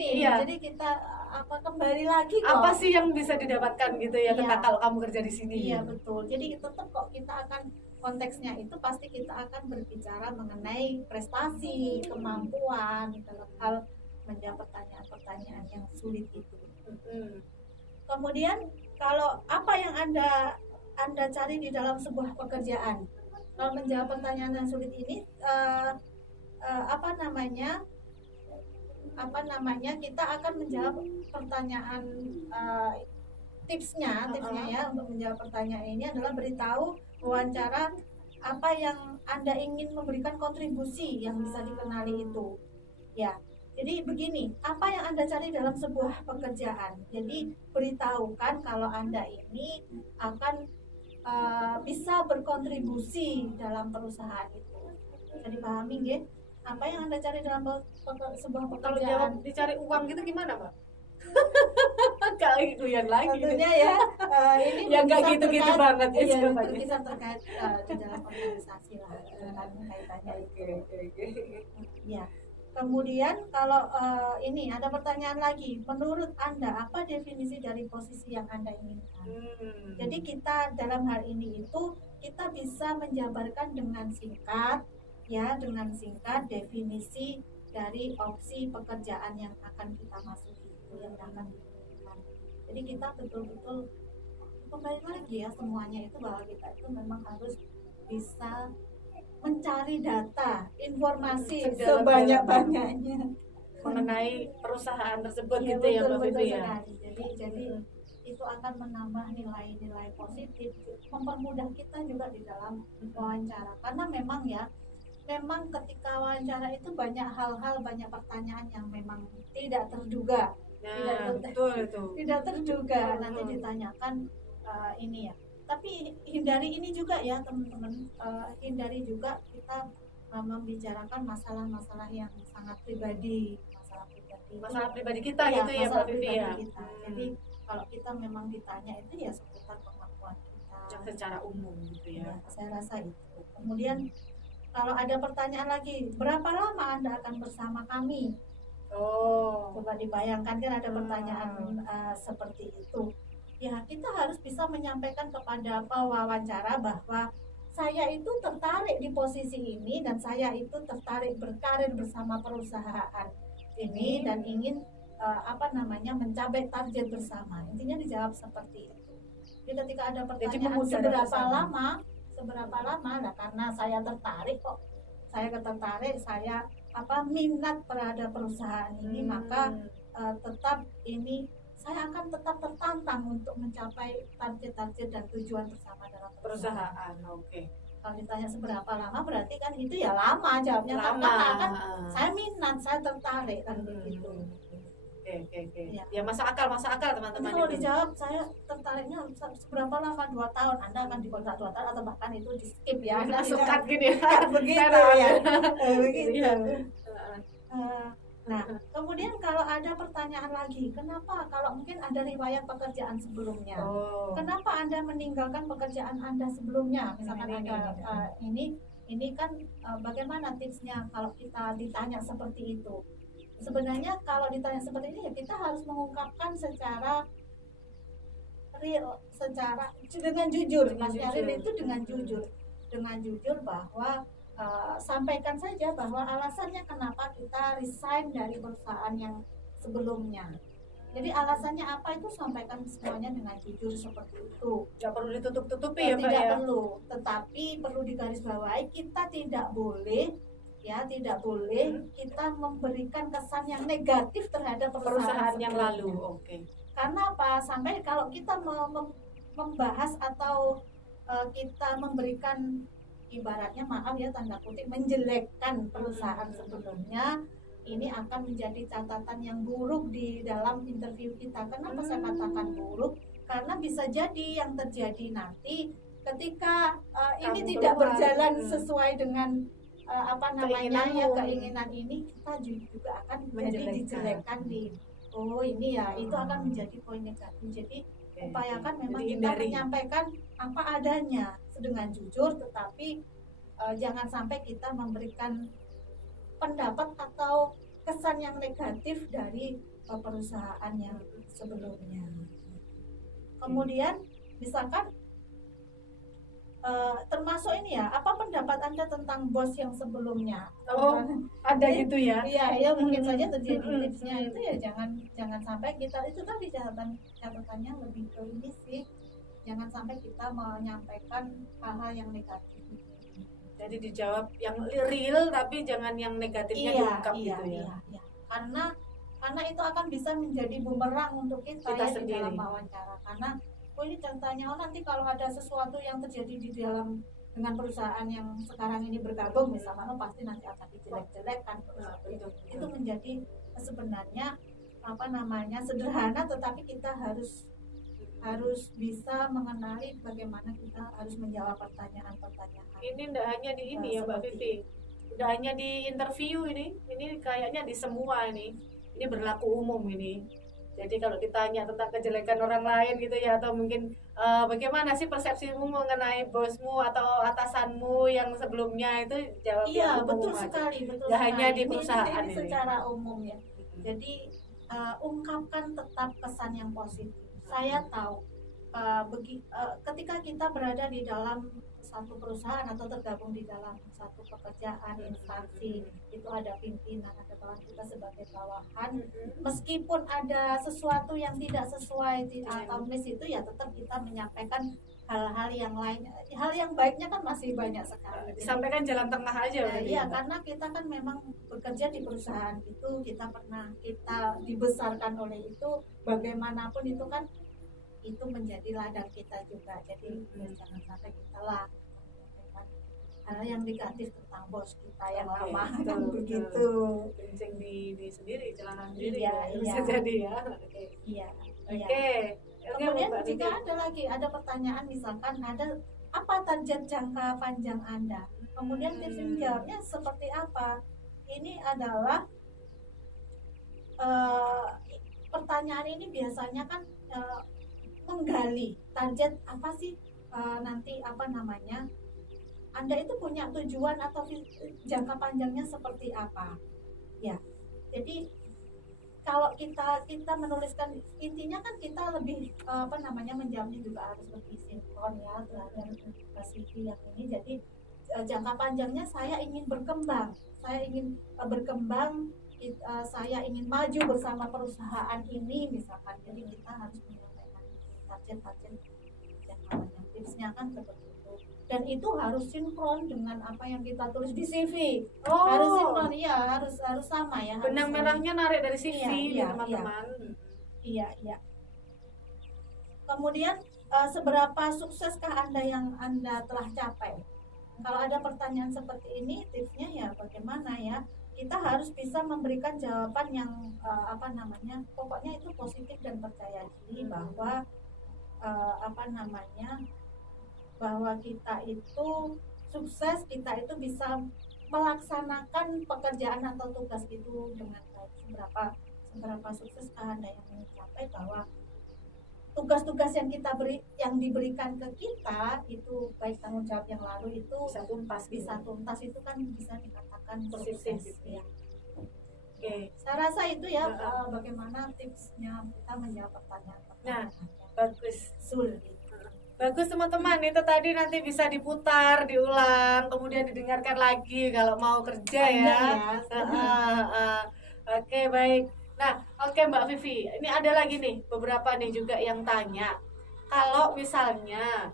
Iya. jadi kita kembali lagi kok. Apa sih yang bisa didapatkan gitu ya Iya. kalau kamu kerja di sini? Iya betul. Jadi tetap kok kita akan konteksnya itu pasti kita akan berbicara mengenai prestasi, kemampuan dalam hal menjawab pertanyaan-pertanyaan yang sulit itu. Kemudian kalau apa yang Anda cari di dalam sebuah pekerjaan? Kalau menjawab pertanyaan yang sulit ini kita akan menjawab pertanyaan tipsnya ya untuk menjawab pertanyaan ini adalah beritahu wawancara apa yang Anda ingin memberikan kontribusi yang bisa dikenali itu ya. Jadi begini, apa yang Anda cari dalam sebuah pekerjaan? Jadi beritahukan kalau Anda ini akan bisa berkontribusi dalam perusahaan itu. Bisa dipahami nggih? Apa yang Anda cari dalam sebuah Kalau pekerjaan? jawab dicari uang gitu gimana, Mbak? Kayak guyon lagi. Tentunya ya, ini ya nggak gitu-gitu banget ya Iya, jawabannya. itu bisa terkait di dalam organisasi lah dengan kaitannya. Oke. Ya. Kemudian kalau ini ada pertanyaan lagi, menurut Anda apa definisi dari posisi yang Anda inginkan? Jadi kita dalam hal ini itu kita bisa menjabarkan dengan singkat definisi dari opsi pekerjaan yang akan kita masuki yang akan dilakukan. Jadi kita betul-betul kembali lagi ya semuanya itu bahwa kita itu memang harus bisa mencari data, informasi sebanyak-banyaknya mengenai perusahaan tersebut ya, gitu ya Mbak betul Vivi ya. sekali. Jadi itu akan menambah nilai-nilai positif, mempermudah kita juga di dalam wawancara. Karena memang ketika wawancara itu banyak hal-hal, banyak pertanyaan yang memang tidak terduga. Tidak terduga nanti ditanyakan ini ya. Tapi hindari ini juga ya teman-teman, hindari juga kita membicarakan masalah-masalah yang sangat pribadi, masalah pribadi kita ya, gitu ya Mbak Vivi ya. Jadi kalau kita memang ditanya itu ya seputar kemampuan kita secara umum gitu ya. Saya rasa itu. Kemudian kalau ada pertanyaan lagi, berapa lama Anda akan bersama kami? Coba dibayangkan kan ada pertanyaan seperti itu. Ya kita harus bisa menyampaikan kepada pewawancara bahwa saya itu tertarik di posisi ini dan saya itu tertarik berkarir bersama perusahaan ini dan ingin mencapai target bersama. Intinya dijawab seperti itu. Jadi ketika ada pertanyaan seberapa lama lah, karena saya tertarik kok, saya minat terhadap perusahaan ini, maka saya akan tetap tertantang untuk mencapai target-target dan tujuan bersama dalam perusahaan. Oke. Kalau ditanya seberapa lama berarti kan itu ya lama jawabnya, karena kan saya minat, saya tertarik kan begitu. Oke. Ya masuk akal teman-teman. Kalau dijawab saya tertariknya seberapa lama, 2 tahun, Anda akan dikontrak 2 tahun atau bahkan itu di skip ya. Langsung cut gini ya. Begitu ya. Begitu. Nah, kemudian kalau ada pertanyaan lagi, kenapa kalau mungkin ada riwayat pekerjaan sebelumnya, kenapa Anda meninggalkan pekerjaan Anda sebelumnya? Misalkan ini kan bagaimana tipsnya kalau kita ditanya seperti itu? Sebenarnya kalau ditanya seperti ini ya kita harus mengungkapkan secara dengan jujur, Mas Yaril itu dengan jujur bahwa sampaikan saja bahwa alasannya kenapa kita resign dari perusahaan yang sebelumnya. Jadi alasannya apa itu sampaikan semuanya dengan jujur seperti itu. Nggak perlu ditutup-tutupi ya Mbak Tidak ya. perlu, tetapi perlu digarisbawahi kita tidak boleh kita memberikan kesan yang negatif terhadap Perusahaan yang sebelumnya. lalu. Oke. Karena apa? Sampai kalau kita membahas atau kita memberikan ibaratnya maaf ya tanda kutip menjelekkan perusahaan sebelumnya, ini akan menjadi catatan yang buruk di dalam interview kita. Kenapa saya katakan buruk? Karena bisa jadi yang terjadi nanti ketika ini Kamu tidak keluar. berjalan sesuai dengan keinginan ini, kita juga akan menjadi dijelekkan di ini ya, itu akan menjadi poin negatif. Jadi upayakan memang Jadi kita hindari. menyampaikan apa adanya dengan jujur, tetapi jangan sampai kita memberikan pendapat atau kesan yang negatif dari perusahaan yang sebelumnya. Kemudian misalkan termasuk ini ya, apa pendapat Anda tentang bos yang sebelumnya? Oh, ada gitu ya. Iya, ya mungkin saja terjadi tipsnya itu ya jangan sampai kita itu tadi catatannya lebih ke ini sih, jangan sampai kita menyampaikan hal-hal yang negatif. Jadi dijawab yang real tapi jangan yang negatifnya diungkap gitu ya. Iya. Karena itu akan bisa menjadi bumerang untuk kita ya, di sendiri. dalam wawancara. Karena ini contohnya nanti kalau ada sesuatu yang terjadi di dalam dengan perusahaan yang sekarang ini bergabung misalnya, pasti nanti akan dijelek-jelekkan. Itu menjadi sebenarnya sederhana, tetapi kita harus bisa mengenali bagaimana kita harus menjawab pertanyaan-pertanyaan. Ini tidak hanya di ini ya Mbak Vivi, tidak hanya di interview ini kayaknya di semua ini berlaku umum ini. Jadi kalau ditanya tentang kejelekan orang lain gitu ya, atau mungkin bagaimana sih persepsimu mengenai bosmu atau atasanmu yang sebelumnya, itu jawab Iya, yang umum betul aja. sekali. Nggak hanya di perusahaan ini ini. secara umum ya. Jadi ungkapkan tetap kesan yang positif. Saya tahu ketika kita berada di dalam satu perusahaan atau tergabung di dalam satu pekerjaan instansi, itu ada pimpinan, ada bawahan, kita sebagai bawahan, meskipun ada sesuatu yang tidak sesuai atau miss itu ya tetap kita menyampaikan hal-hal yang lain. Hal yang baiknya kan masih banyak sekali. Disampaikan jalan tengah aja. Iya, karena kita kan memang bekerja di perusahaan itu, kita dibesarkan oleh itu, bagaimanapun itu kan itu menjadi ladang kita juga. Jadi jangan sampai kita lah menyampaikan hal yang negatif tentang bos kita yang lama kan begitu. Kencing di sendiri, celana sendiri. Iya. Bisa jadi ya. Iya. Oke. Kemudian jika ada pertanyaan, misalkan ada apa target jangka panjang Anda? Kemudian tips menjawabnya seperti apa? Ini adalah pertanyaan ini biasanya kan menggali target apa sih nanti Anda itu punya tujuan atau jangka panjangnya seperti apa ya. Jadi kalau kita menuliskan, intinya kan kita lebih menjawabnya juga harus lebih sinkron ya terhadap CV yang ini. Jadi jangka panjangnya saya ingin berkembang, saya ingin maju bersama perusahaan ini misalkan. Jadi kita harus menyampaikan target jangka panjang. Tipsnya kan seperti itu, dan itu harus sinkron dengan apa yang kita tulis di CV. Harus sinkron, iya, harus sama ya. Benang merahnya narik dari CV. Iya, teman-teman. Iya. Kemudian seberapa sukseskah Anda yang Anda telah capai? Kalau ada pertanyaan seperti ini, tipsnya ya bagaimana ya? Kita harus bisa memberikan jawaban yang pokoknya itu positif dan percaya diri bahwa bahwa kita itu sukses, kita itu bisa melaksanakan pekerjaan atau tugas itu dengan baik. Seberapa sukseskah Anda yang mencapai bahwa tugas-tugas yang diberikan ke kita itu, baik tanggung jawab yang lalu itu bisa tuntas itu kan bisa dikatakan sukses ya. Oke. Saya rasa itu ya bagaimana tipsnya kita menjawab pertanyaan. Bagus. Sulit. Bagus teman-teman, itu tadi nanti bisa diputar, diulang, kemudian didengarkan lagi kalau mau kerja ya. Panjang ya. Oke, baik. Nah, oke Mbak Vivi, ini ada lagi nih beberapa nih juga yang tanya. Kalau misalnya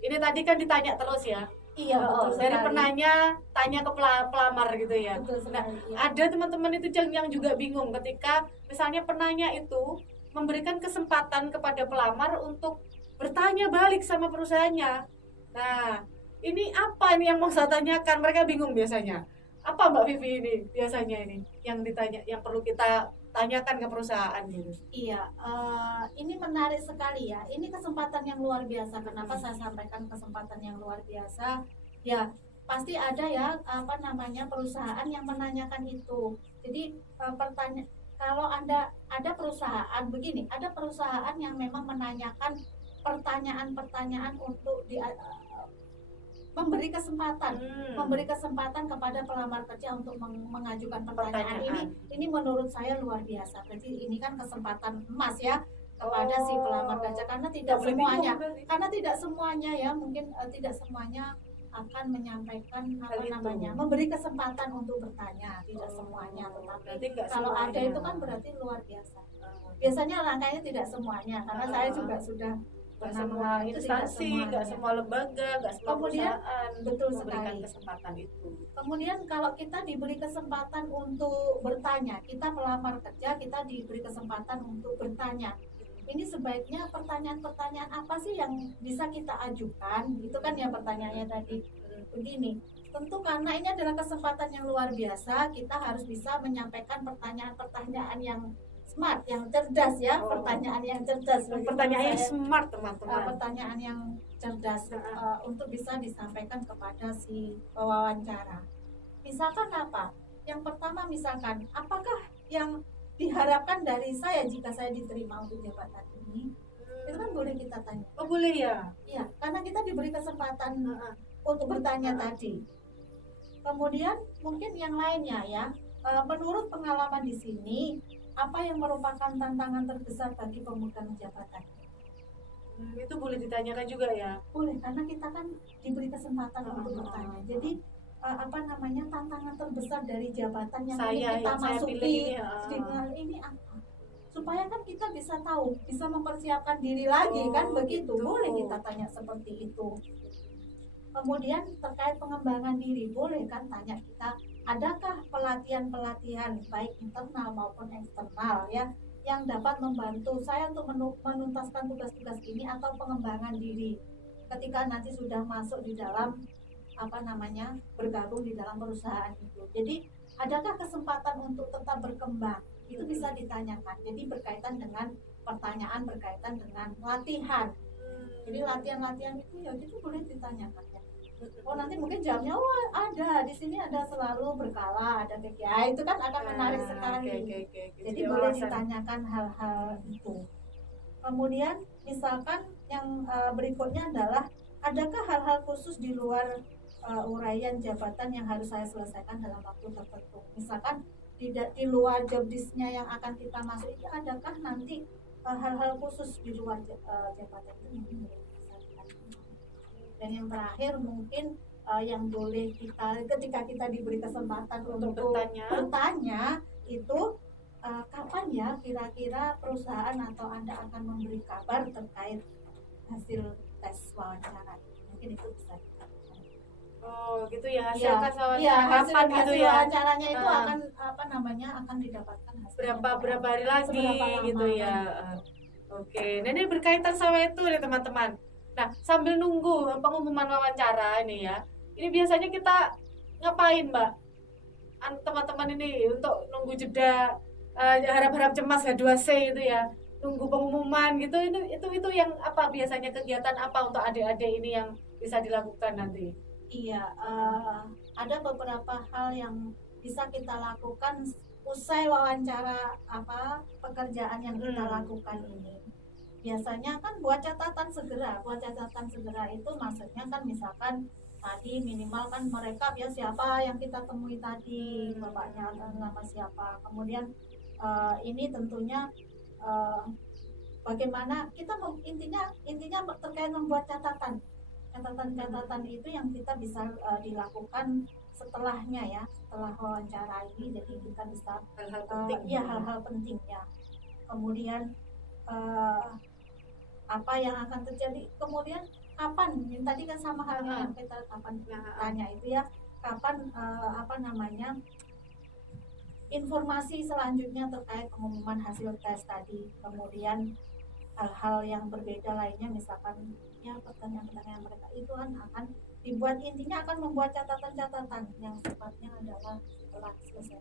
ini tadi kan ditanya terus ya. Iya, betul Dari sekali. penanya tanya ke pelamar gitu ya. Betul Nah, sekali. Ya. ada teman-teman itu yang juga bingung ketika misalnya penanya itu memberikan kesempatan kepada pelamar untuk bertanya balik sama perusahaannya. Nah, ini apa nih yang mau saya tanyakan? Mereka bingung biasanya. Apa Mbak Vivi ini biasanya ini yang ditanya, yang perlu kita tanyakan ke perusahaan gitu? Iya, ini menarik sekali ya. Ini kesempatan yang luar biasa. Kenapa saya sampaikan kesempatan yang luar biasa? Ya, pasti ada ya apa namanya perusahaan yang menanyakan itu. Jadi kalau Anda ada perusahaan begini, ada perusahaan yang memang menanyakan pertanyaan-pertanyaan untuk memberi kesempatan kepada pelamar kerja untuk mengajukan pertanyaan. Ini menurut saya luar biasa. Berarti ini kan kesempatan emas ya kepada si pelamar kerja, karena tidak semuanya ya, mungkin tidak semuanya akan menyampaikan memberi kesempatan untuk bertanya, tidak semuanya, tetapi kalau ada itu kan berarti luar biasa. Biasanya rangkaiannya tidak semuanya, karena saya juga sudah Gak semua instansi, gak semua lembaga, gak semua perusahaan betul memberikan sekali kesempatan itu. Kemudian kalau kita diberi kesempatan untuk bertanya, kita pelamar kerja, kita diberi kesempatan untuk bertanya. Ini sebaiknya pertanyaan-pertanyaan apa sih yang bisa kita ajukan? Itu kan ya pertanyaannya tadi. Begini, tentu karena ini adalah kesempatan yang luar biasa, kita harus bisa menyampaikan pertanyaan-pertanyaan yang smart, yang cerdas ya, pertanyaan yang cerdas. Pertanyaan yang smart teman-teman. Pertanyaan yang cerdas untuk bisa disampaikan kepada si pewawancara. Misalkan apa? Yang pertama misalkan, apakah yang diharapkan dari saya jika saya diterima untuk jabatan ini? Itu kan boleh kita tanya. Oh boleh ya? Iya, karena kita diberi kesempatan untuk bertanya tadi. Kemudian mungkin yang lainnya ya, menurut pengalaman di sini, apa yang merupakan tantangan terbesar bagi pemegang jabatan? Itu boleh ditanyakan juga ya? Boleh, karena kita kan diberi kesempatan untuk bertanya. Jadi tantangan terbesar dari jabatan yang kita masuki ini apa? Supaya kan kita bisa tahu, bisa mempersiapkan diri lagi kan begitu. Boleh kita tanya seperti itu. Kemudian terkait pengembangan diri, boleh kan tanya kita, adakah pelatihan-pelatihan baik internal maupun eksternal ya yang dapat membantu saya untuk menuntaskan tugas-tugas ini atau pengembangan diri ketika nanti sudah masuk di dalam bergabung di dalam perusahaan itu. Jadi adakah kesempatan untuk tetap berkembang? Itu bisa ditanyakan. Jadi berkaitan dengan pertanyaan berkaitan dengan latihan. Jadi latihan-latihan itu ya itu boleh ditanyakan ya. Oh nanti mungkin jamnya ada di sini, ada selalu berkala, ada KPI, itu kan akan menarik sekali. Jadi boleh ditanyakan hal-hal itu. Kemudian misalkan yang berikutnya adalah, adakah hal-hal khusus di luar uraian jabatan yang harus saya selesaikan dalam waktu tertentu? Misalkan di luar job disk-nya yang akan kita masuk, adakah nanti hal-hal khusus di luar jabatan itu mungkin boleh diselesaikan. Dan yang terakhir mungkin yang boleh kita ketika kita diberi kesempatan untuk bertanya itu kapan ya kira-kira perusahaan atau Anda akan memberi kabar terkait hasil tes wawancara? Mungkin itu bisa kita. Oh gitu ya, hasil tes wawancara kapan gitu ya? Wawancaranya itu akan didapatkan hasil berapa hari lagi gitu ya. Oke, nah ini berkaitan sama itu nih teman-teman. Nah, sambil nunggu pengumuman wawancara ini ya, ini biasanya kita ngapain Mbak? Teman-teman ini untuk nunggu jeda, harap-harap cemas H2C gitu ya, nunggu pengumuman gitu, itu yang apa biasanya, kegiatan apa untuk adik-adik ini yang bisa dilakukan nanti? Iya, ada beberapa hal yang bisa kita lakukan usai wawancara pekerjaan yang kita lakukan ini. Biasanya kan buat catatan segera itu maksudnya kan misalkan tadi minimal kan mereka ya siapa yang kita temui tadi, bapaknya atau nama siapa. Kemudian ini tentunya bagaimana kita intinya terkait membuat catatan itu yang kita bisa dilakukan setelahnya ya, setelah wawancara ini. Jadi kita bisa hal-hal penting. ya hal-hal pentingnya, kemudian eh, apa yang akan terjadi, kemudian kapan, yang tadi kan sama halnya yang kita kapan tanya itu ya, kapan apa namanya informasi selanjutnya terkait pengumuman hasil tes tadi, kemudian hal-hal yang berbeda lainnya, misalkan ya pertanyaan-pertanyaan mereka itu kan akan dibuat, intinya akan membuat catatan-catatan yang sifatnya adalah setelah selesai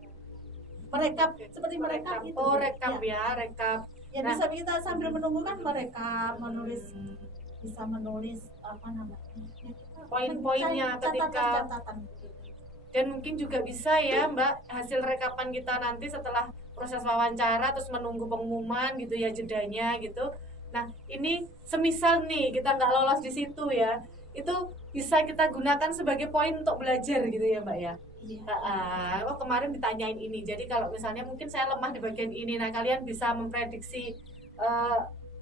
merekap, seperti merekap itu. Rekap ya, rekap. Ya Nah, bisa kita sambil menunggu kan mereka menulis, bisa menulis apa namanya ya, poin-poinnya ketika, catatan. dan mungkin juga bisa ya Mbak, hasil rekapan kita nanti setelah proses wawancara terus menunggu pengumuman gitu ya, jedanya gitu. Nah ini semisal nih kita nggak lolos di situ ya, itu bisa kita gunakan sebagai poin untuk belajar gitu ya Mbak ya. Iya. Oh kemarin ditanyain ini, jadi kalau misalnya mungkin saya lemah di bagian ini, nah kalian bisa memprediksi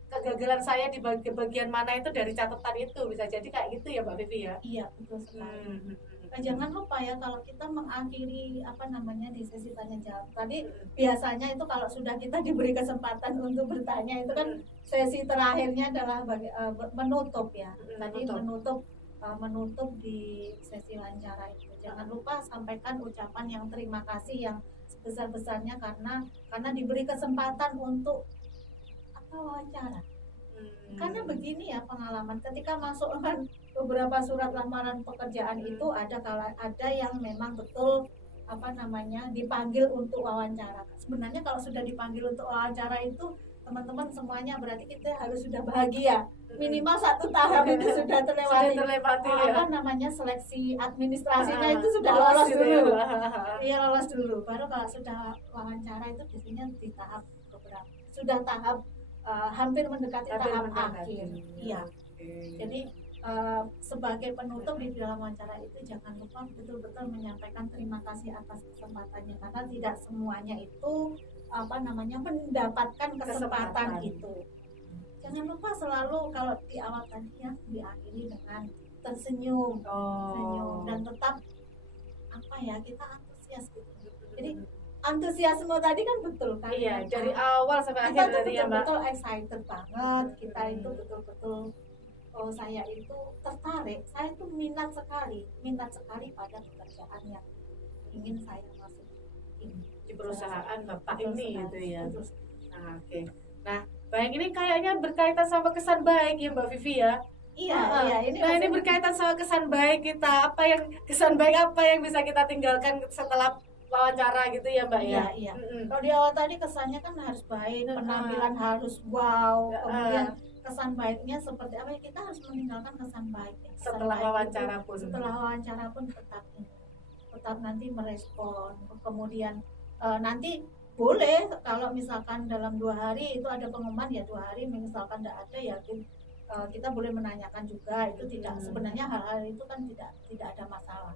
kegagalan saya di bagian mana itu dari catatan itu, bisa jadi kayak gitu ya Mbak Vivi ya. Iya betul sekali. Nah, jangan lupa ya, kalau kita mengakhiri apa namanya di sesi tanya jawab tadi, biasanya itu kalau sudah kita diberi kesempatan untuk bertanya itu kan sesi terakhirnya adalah menutup ya. Tadi menutup di sesi wawancara itu. Jangan lupa sampaikan ucapan yang terima kasih yang sebesar-besarnya karena diberi kesempatan untuk apa wawancara. Karena begini ya pengalaman, ketika masuk kan beberapa surat lamaran pekerjaan itu ada yang memang betul apa namanya dipanggil untuk wawancara. Sebenarnya kalau sudah dipanggil untuk wawancara itu teman-teman semuanya berarti kita harus sudah bahagia, minimal satu tahap itu sudah terlewati. Apa namanya seleksi administrasinya itu sudah lolos dulu. Iya lolos dulu. Baru kalau sudah wawancara itu biasanya di tahap beberapa, sudah tahap hampir mendekati tahap akhir. Iya. Jadi sebagai penutup di dalam wawancara itu jangan lupa betul-betul menyampaikan terima kasih atas kesempatannya, karena tidak semuanya itu apa namanya mendapatkan kesempatan itu. Jangan lupa selalu kalau di awal tadi ya diakhiri dengan tersenyum, senyum, dan tetap apa ya kita antusias gitu. Jadi antusiasme tadi kan betul kan? Iya, dari awal sampai kita akhir tuh tadi ya Mbak. betul-betul excited banget, kita itu betul-betul saya itu tertarik, saya itu minat sekali pada pekerjaan yang ingin saya masuk ini Di perusahaan Bapak ini gitu ya. Nah, Oke. Nah, baik, ini kayaknya berkaitan sama kesan baik ya Mbak Vivi ya. Iya, ini berkaitan sama kesan baik kita. Kesan baik apa yang bisa kita tinggalkan setelah wawancara gitu ya Mbak ya? Iya. Kalau di awal tadi kesannya kan harus baik, penampilan harus wow, kemudian kesan baiknya seperti apa ya, kita harus meninggalkan kesan baik ya. Setelah wawancara pun. Setelah wawancara pun tetap nanti merespon, kemudian nanti boleh kalau misalkan dalam 2 hari itu ada pengumuman ya 2 hari, misalkan tidak ada ya kita boleh menanyakan juga, itu tidak sebenarnya hal-hal itu kan tidak ada masalah.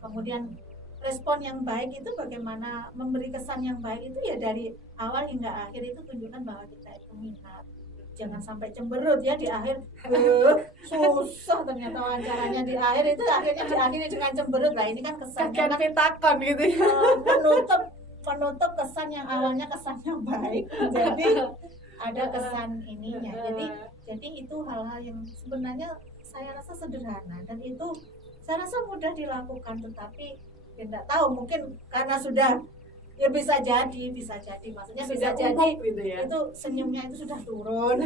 Kemudian respon yang baik itu bagaimana memberi kesan yang baik itu ya dari awal hingga akhir itu tunjukkan bahwa kita itu minat. Jangan sampai cemberut ya di akhir, susah ternyata wawancaranya di akhir itu, akhirnya diakhiri dengan cemberut. Lah ini kan kesannya kan pitakon gitu ya. Penutup kesan yang awalnya kesannya baik, jadi ada kesan ininya. Jadi itu hal-hal yang sebenarnya saya rasa sederhana dan itu saya rasa mudah dilakukan, tetapi tidak tahu mungkin karena sudah ya bisa jadi maksudnya bisa jadi gitu ya. Itu senyumnya itu sudah turun.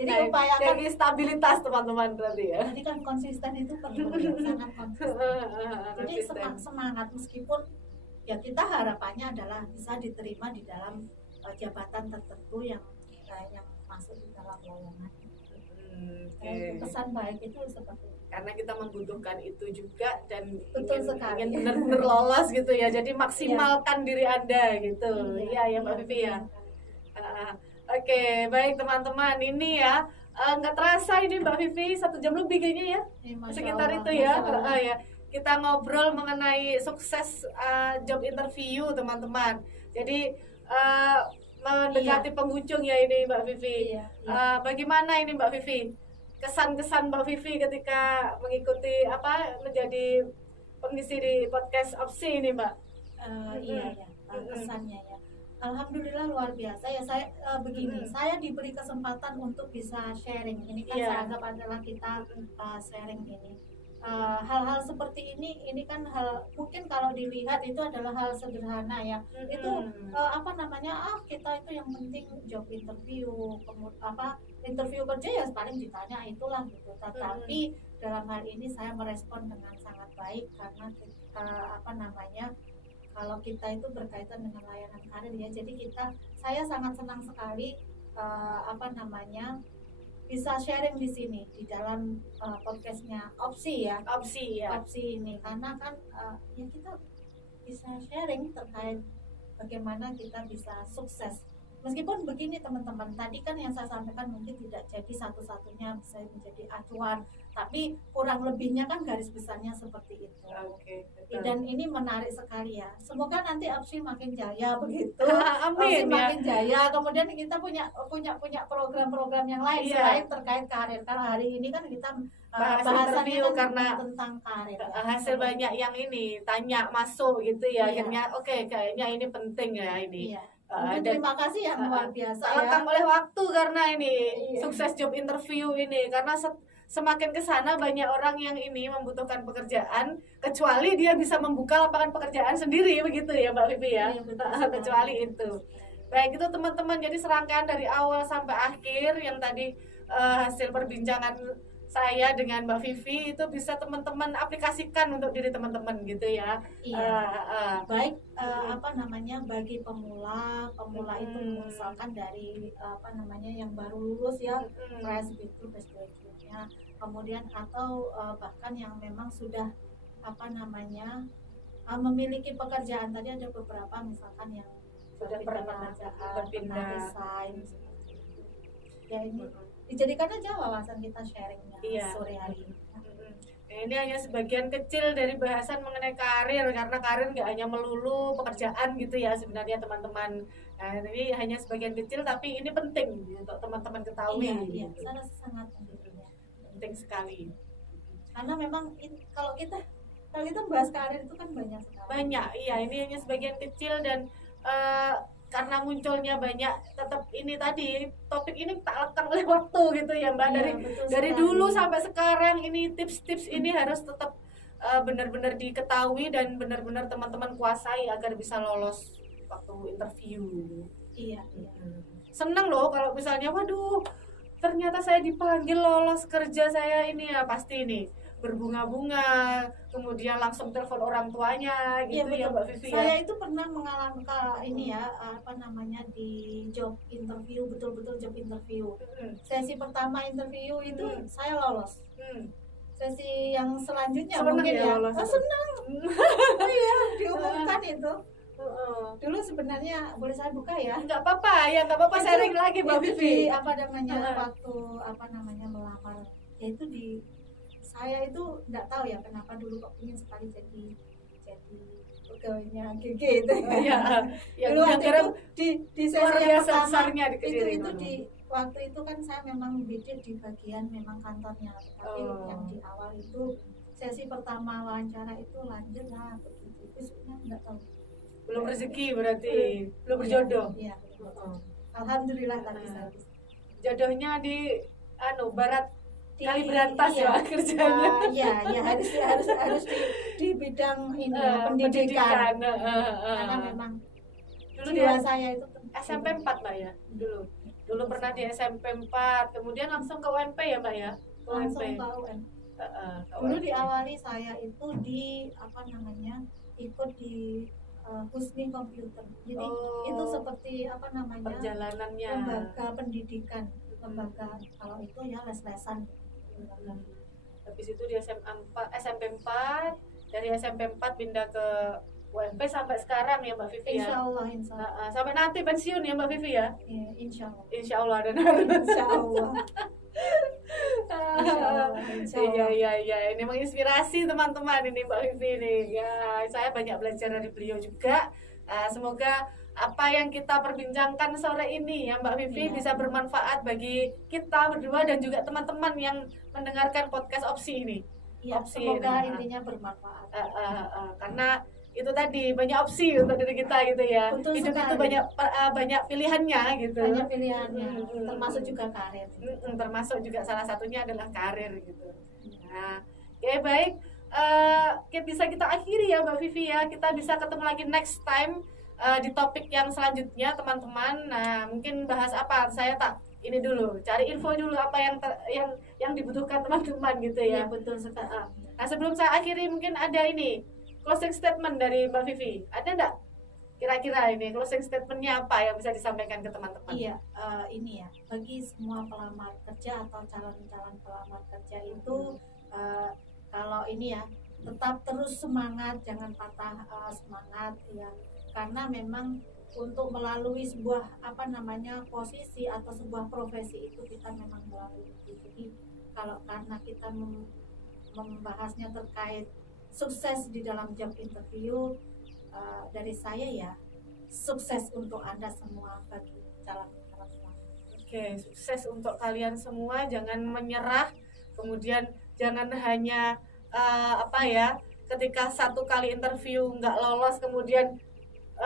Jadi Nah, upayakan jadi stabilitas teman-teman berarti ya. jadi kan konsisten itu perlu ya, sangat konsisten. Jadi semangat meskipun ya kita harapannya adalah bisa diterima di dalam jabatan tertentu yang masuk di dalam lowongan. Pesan baik itu seperti itu. Karena kita membutuhkan itu juga dan sekali. ingin benar-benar lolos gitu ya, jadi maksimalkan diri Anda gitu. Iya Mbak Vivi ya. Oke, baik teman-teman, ini ya nggak terasa ini Mbak Vivi 1 jam lebih kayaknya ya, sekitar itu ya. Kita ngobrol mengenai sukses job interview teman-teman. Jadi mendekati penghujung ya ini Mbak Vivi. Iya, Bagaimana ini Mbak Vivi? Kesan-kesan Mbak Vivi ketika mengikuti menjadi pengisi di podcast Opsi ini Mbak? Iya ya, kesannya ya. Alhamdulillah luar biasa ya. Saya begini, saya diberi kesempatan untuk bisa sharing. Ini kan saya anggap adalah kita sharing ini. Hal-hal seperti ini kan hal mungkin kalau dilihat itu adalah hal sederhana ya. Itu kita itu yang penting job interview, interview kerja ya paling ditanya itulah gitu. Tetapi dalam hal ini saya merespon dengan sangat baik karena kalau kita itu berkaitan dengan layanan karir ya, jadi saya sangat senang sekali bisa sharing di sini di dalam podcastnya Opsi ini karena kan ya kita bisa sharing terkait bagaimana kita bisa sukses. Meskipun begini teman-teman, tadi kan yang saya sampaikan mungkin tidak jadi satu-satunya bisa menjadi acuan, tapi kurang lebihnya kan garis besarnya seperti itu. Dan ini menarik sekali ya. Semoga nanti Opsi makin jaya begitu. Amin. Opsi makin jaya. Kemudian kita punya program-program yang lain selain terkait karir. Karena hari ini kan kita bahasannya kan karena tentang karir. Hasil banyak yang ini tanya masuk gitu ya. Akhirnya kayaknya ini penting ya ini. Iya. Terima kasih yang luar biasa ya. Lekang oleh waktu karena ini sukses job interview ini karena semakin kesana banyak orang yang ini membutuhkan pekerjaan kecuali dia bisa membuka lapangan pekerjaan sendiri begitu ya Mbak Vivi ya. Kecuali itu. Baik itu teman-teman, jadi serangkaian dari awal sampai akhir yang tadi hasil perbincangan saya dengan Mbak Vivi itu bisa teman-teman aplikasikan untuk diri teman-teman gitu ya. Baik bagi pemula itu misalkan dari yang baru lulus ya, fresh graduate-nya, kemudian atau bahkan yang memang sudah memiliki pekerjaan. Tadi ada beberapa misalkan yang sudah pernah berpindah resign seperti itu. Ya ini dijadikan aja wawasan kita sharingnya sore hari ini. Ini hanya sebagian kecil dari bahasan mengenai karir, karena karir nggak hanya melulu pekerjaan gitu ya sebenarnya teman-teman. Nah, ini hanya sebagian kecil tapi ini penting untuk teman-teman ketahui. Iya, sangat penting sekali. Karena memang kalau kita bahas karir itu kan banyak sekali. Banyak, iya, ini hanya sebagian kecil dan karena munculnya banyak, tetap ini tadi topik ini tak lekang oleh waktu gitu ya Mbak. Dari dulu sampai sekarang ini tips-tips ini harus tetap benar-benar diketahui dan benar-benar teman-teman kuasai agar bisa lolos waktu interview. Iya. Seneng loh kalau misalnya waduh ternyata saya dipanggil lolos kerja, saya ini ya pasti ini berbunga-bunga, kemudian langsung telepon orang tuanya gitu ya Mbak Vivi. Saya itu pernah mengalami ini ya di job interview, betul-betul job interview. Sesi pertama interview itu saya lolos. Sesi yang selanjutnya senang mungkin ya lolos. Senang. Iya, diumumkan itu. Dulu sebenarnya boleh saya buka ya? Nggak apa-apa, sharing lagi Mbak Vivi. Waktu melamar, yaitu saya itu nggak tahu ya kenapa dulu kok ingin sekali jadi pegawainya GG itu. Dulu di sesi yang pertama itu waktu itu kan saya memang bidit di bagian memang kantornya, tapi yang di awal itu sesi pertama wawancara itu lanjut lah begitu. Itu sebenarnya nggak tahu. Belum rezeki berarti, belum berjodoh. Iya. Alhamdulillah tadi saya jodohnya di barat kali berantas ya kerjanya. Iya, harus di bidang ini pendidikan. Karena memang dulu saya itu SMP 4 Mbak ya. Dulu pernah di SMP 4, kemudian langsung ke UNP ya Mbak ya. Langsung ke UNP. Dulu diawali saya itu di ikut di Husni Komputer. Jadi itu seperti perjalanannya lembaga pendidikan, kalau itu ya les-lesan. Habis itu di SMP 4, dari SMP 4 pindah ke UMP sampai sekarang ya Mbak Vivi ya. Insya Allah. Sampai nanti pensiun ya Mbak Vivi ya. Insya Allah dan Insya Allah. Iya, ini menginspirasi teman-teman ini Mbak Vivi nih. Ya, saya banyak belajar dari beliau juga. Semoga apa yang kita perbincangkan sore ini ya Mbak Vivi bisa bermanfaat bagi kita berdua dan juga teman-teman yang mendengarkan podcast Opsi ini. Ya, Opsi semoga ini. intinya bermanfaat. Karena itu tadi banyak opsi untuk diri kita gitu ya. Betul Hidup itu sekali. banyak pilihannya gitu. Banyak pilihannya, Mm-mm. termasuk juga karir. Termasuk juga salah satunya adalah karir gitu. Nah, oke baik. Bisa kita akhiri ya Mbak Vivi ya. Kita bisa ketemu lagi next time di topik yang selanjutnya teman-teman. Nah, mungkin bahas apa? Saya tak ini dulu, cari info dulu apa yang dibutuhkan teman-teman gitu ya. Iya, betul sekali. Nah, sebelum saya akhiri mungkin ada ini closing statement dari Mbak Vivi. Ada enggak? Kira-kira ini closing statementnya apa yang bisa disampaikan ke teman-teman? Iya, ini ya, bagi semua pelamar kerja atau calon-calon pelamar kerja itu kalau ini ya, tetap terus semangat, jangan patah semangat ya, karena memang untuk melalui sebuah posisi atau sebuah profesi itu kita memang melalui itu. Jadi kalau karena kita membahasnya terkait sukses di dalam job interview, dari saya ya, sukses untuk Anda semua bagi calon-calon pelamar. Oke, sukses untuk kalian semua, jangan menyerah, kemudian jangan hanya ketika satu kali interview nggak lolos kemudian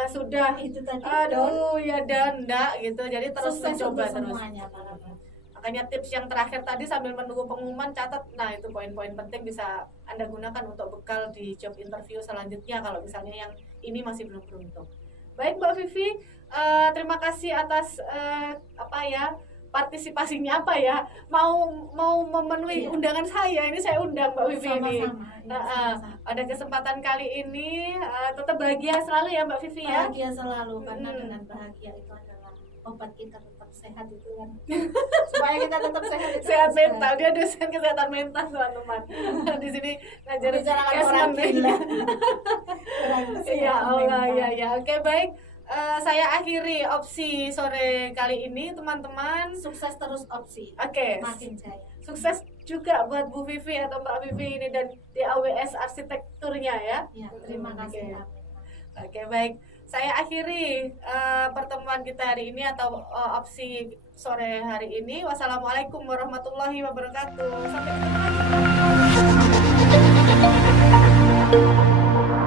sudah Itu tadi aduh ya dan enggak gitu, jadi terus sukses mencoba untuk terus. semuanya, teman-teman. Makanya tips yang terakhir tadi sambil menunggu pengumuman catat, nah itu poin-poin penting bisa Anda gunakan untuk bekal di job interview selanjutnya kalau misalnya yang ini masih belum beruntung. Baik Mbak Vivi, terima kasih atas partisipasinya mau memenuhi undangan saya. Ini saya undang Mbak Vivi ini. Pada kesempatan kali ini tetap bahagia selalu ya Mbak Vivi ya. Bahagia selalu, karena dengan bahagia itu adalah obat kita tetap sehat itu kan. Supaya kita tetap sehat itu Sehat mental, dia dosen kesehatan mental teman-teman. Di sini ngajar orang gila. Iya, Allah ya. Oke baik. Saya akhiri Opsi sore kali ini teman-teman. Sukses terus Opsi. Oke. Makin jaya. Sukses juga buat Bu Vivi atau Mbak Vivi ini dan di AWS arsitekturnya ya. Ya, terima kasih. Oke baik. Saya akhiri pertemuan kita hari ini atau Opsi sore hari ini. Wassalamualaikum warahmatullahi wabarakatuh. Sampai ketemu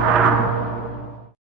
lagi.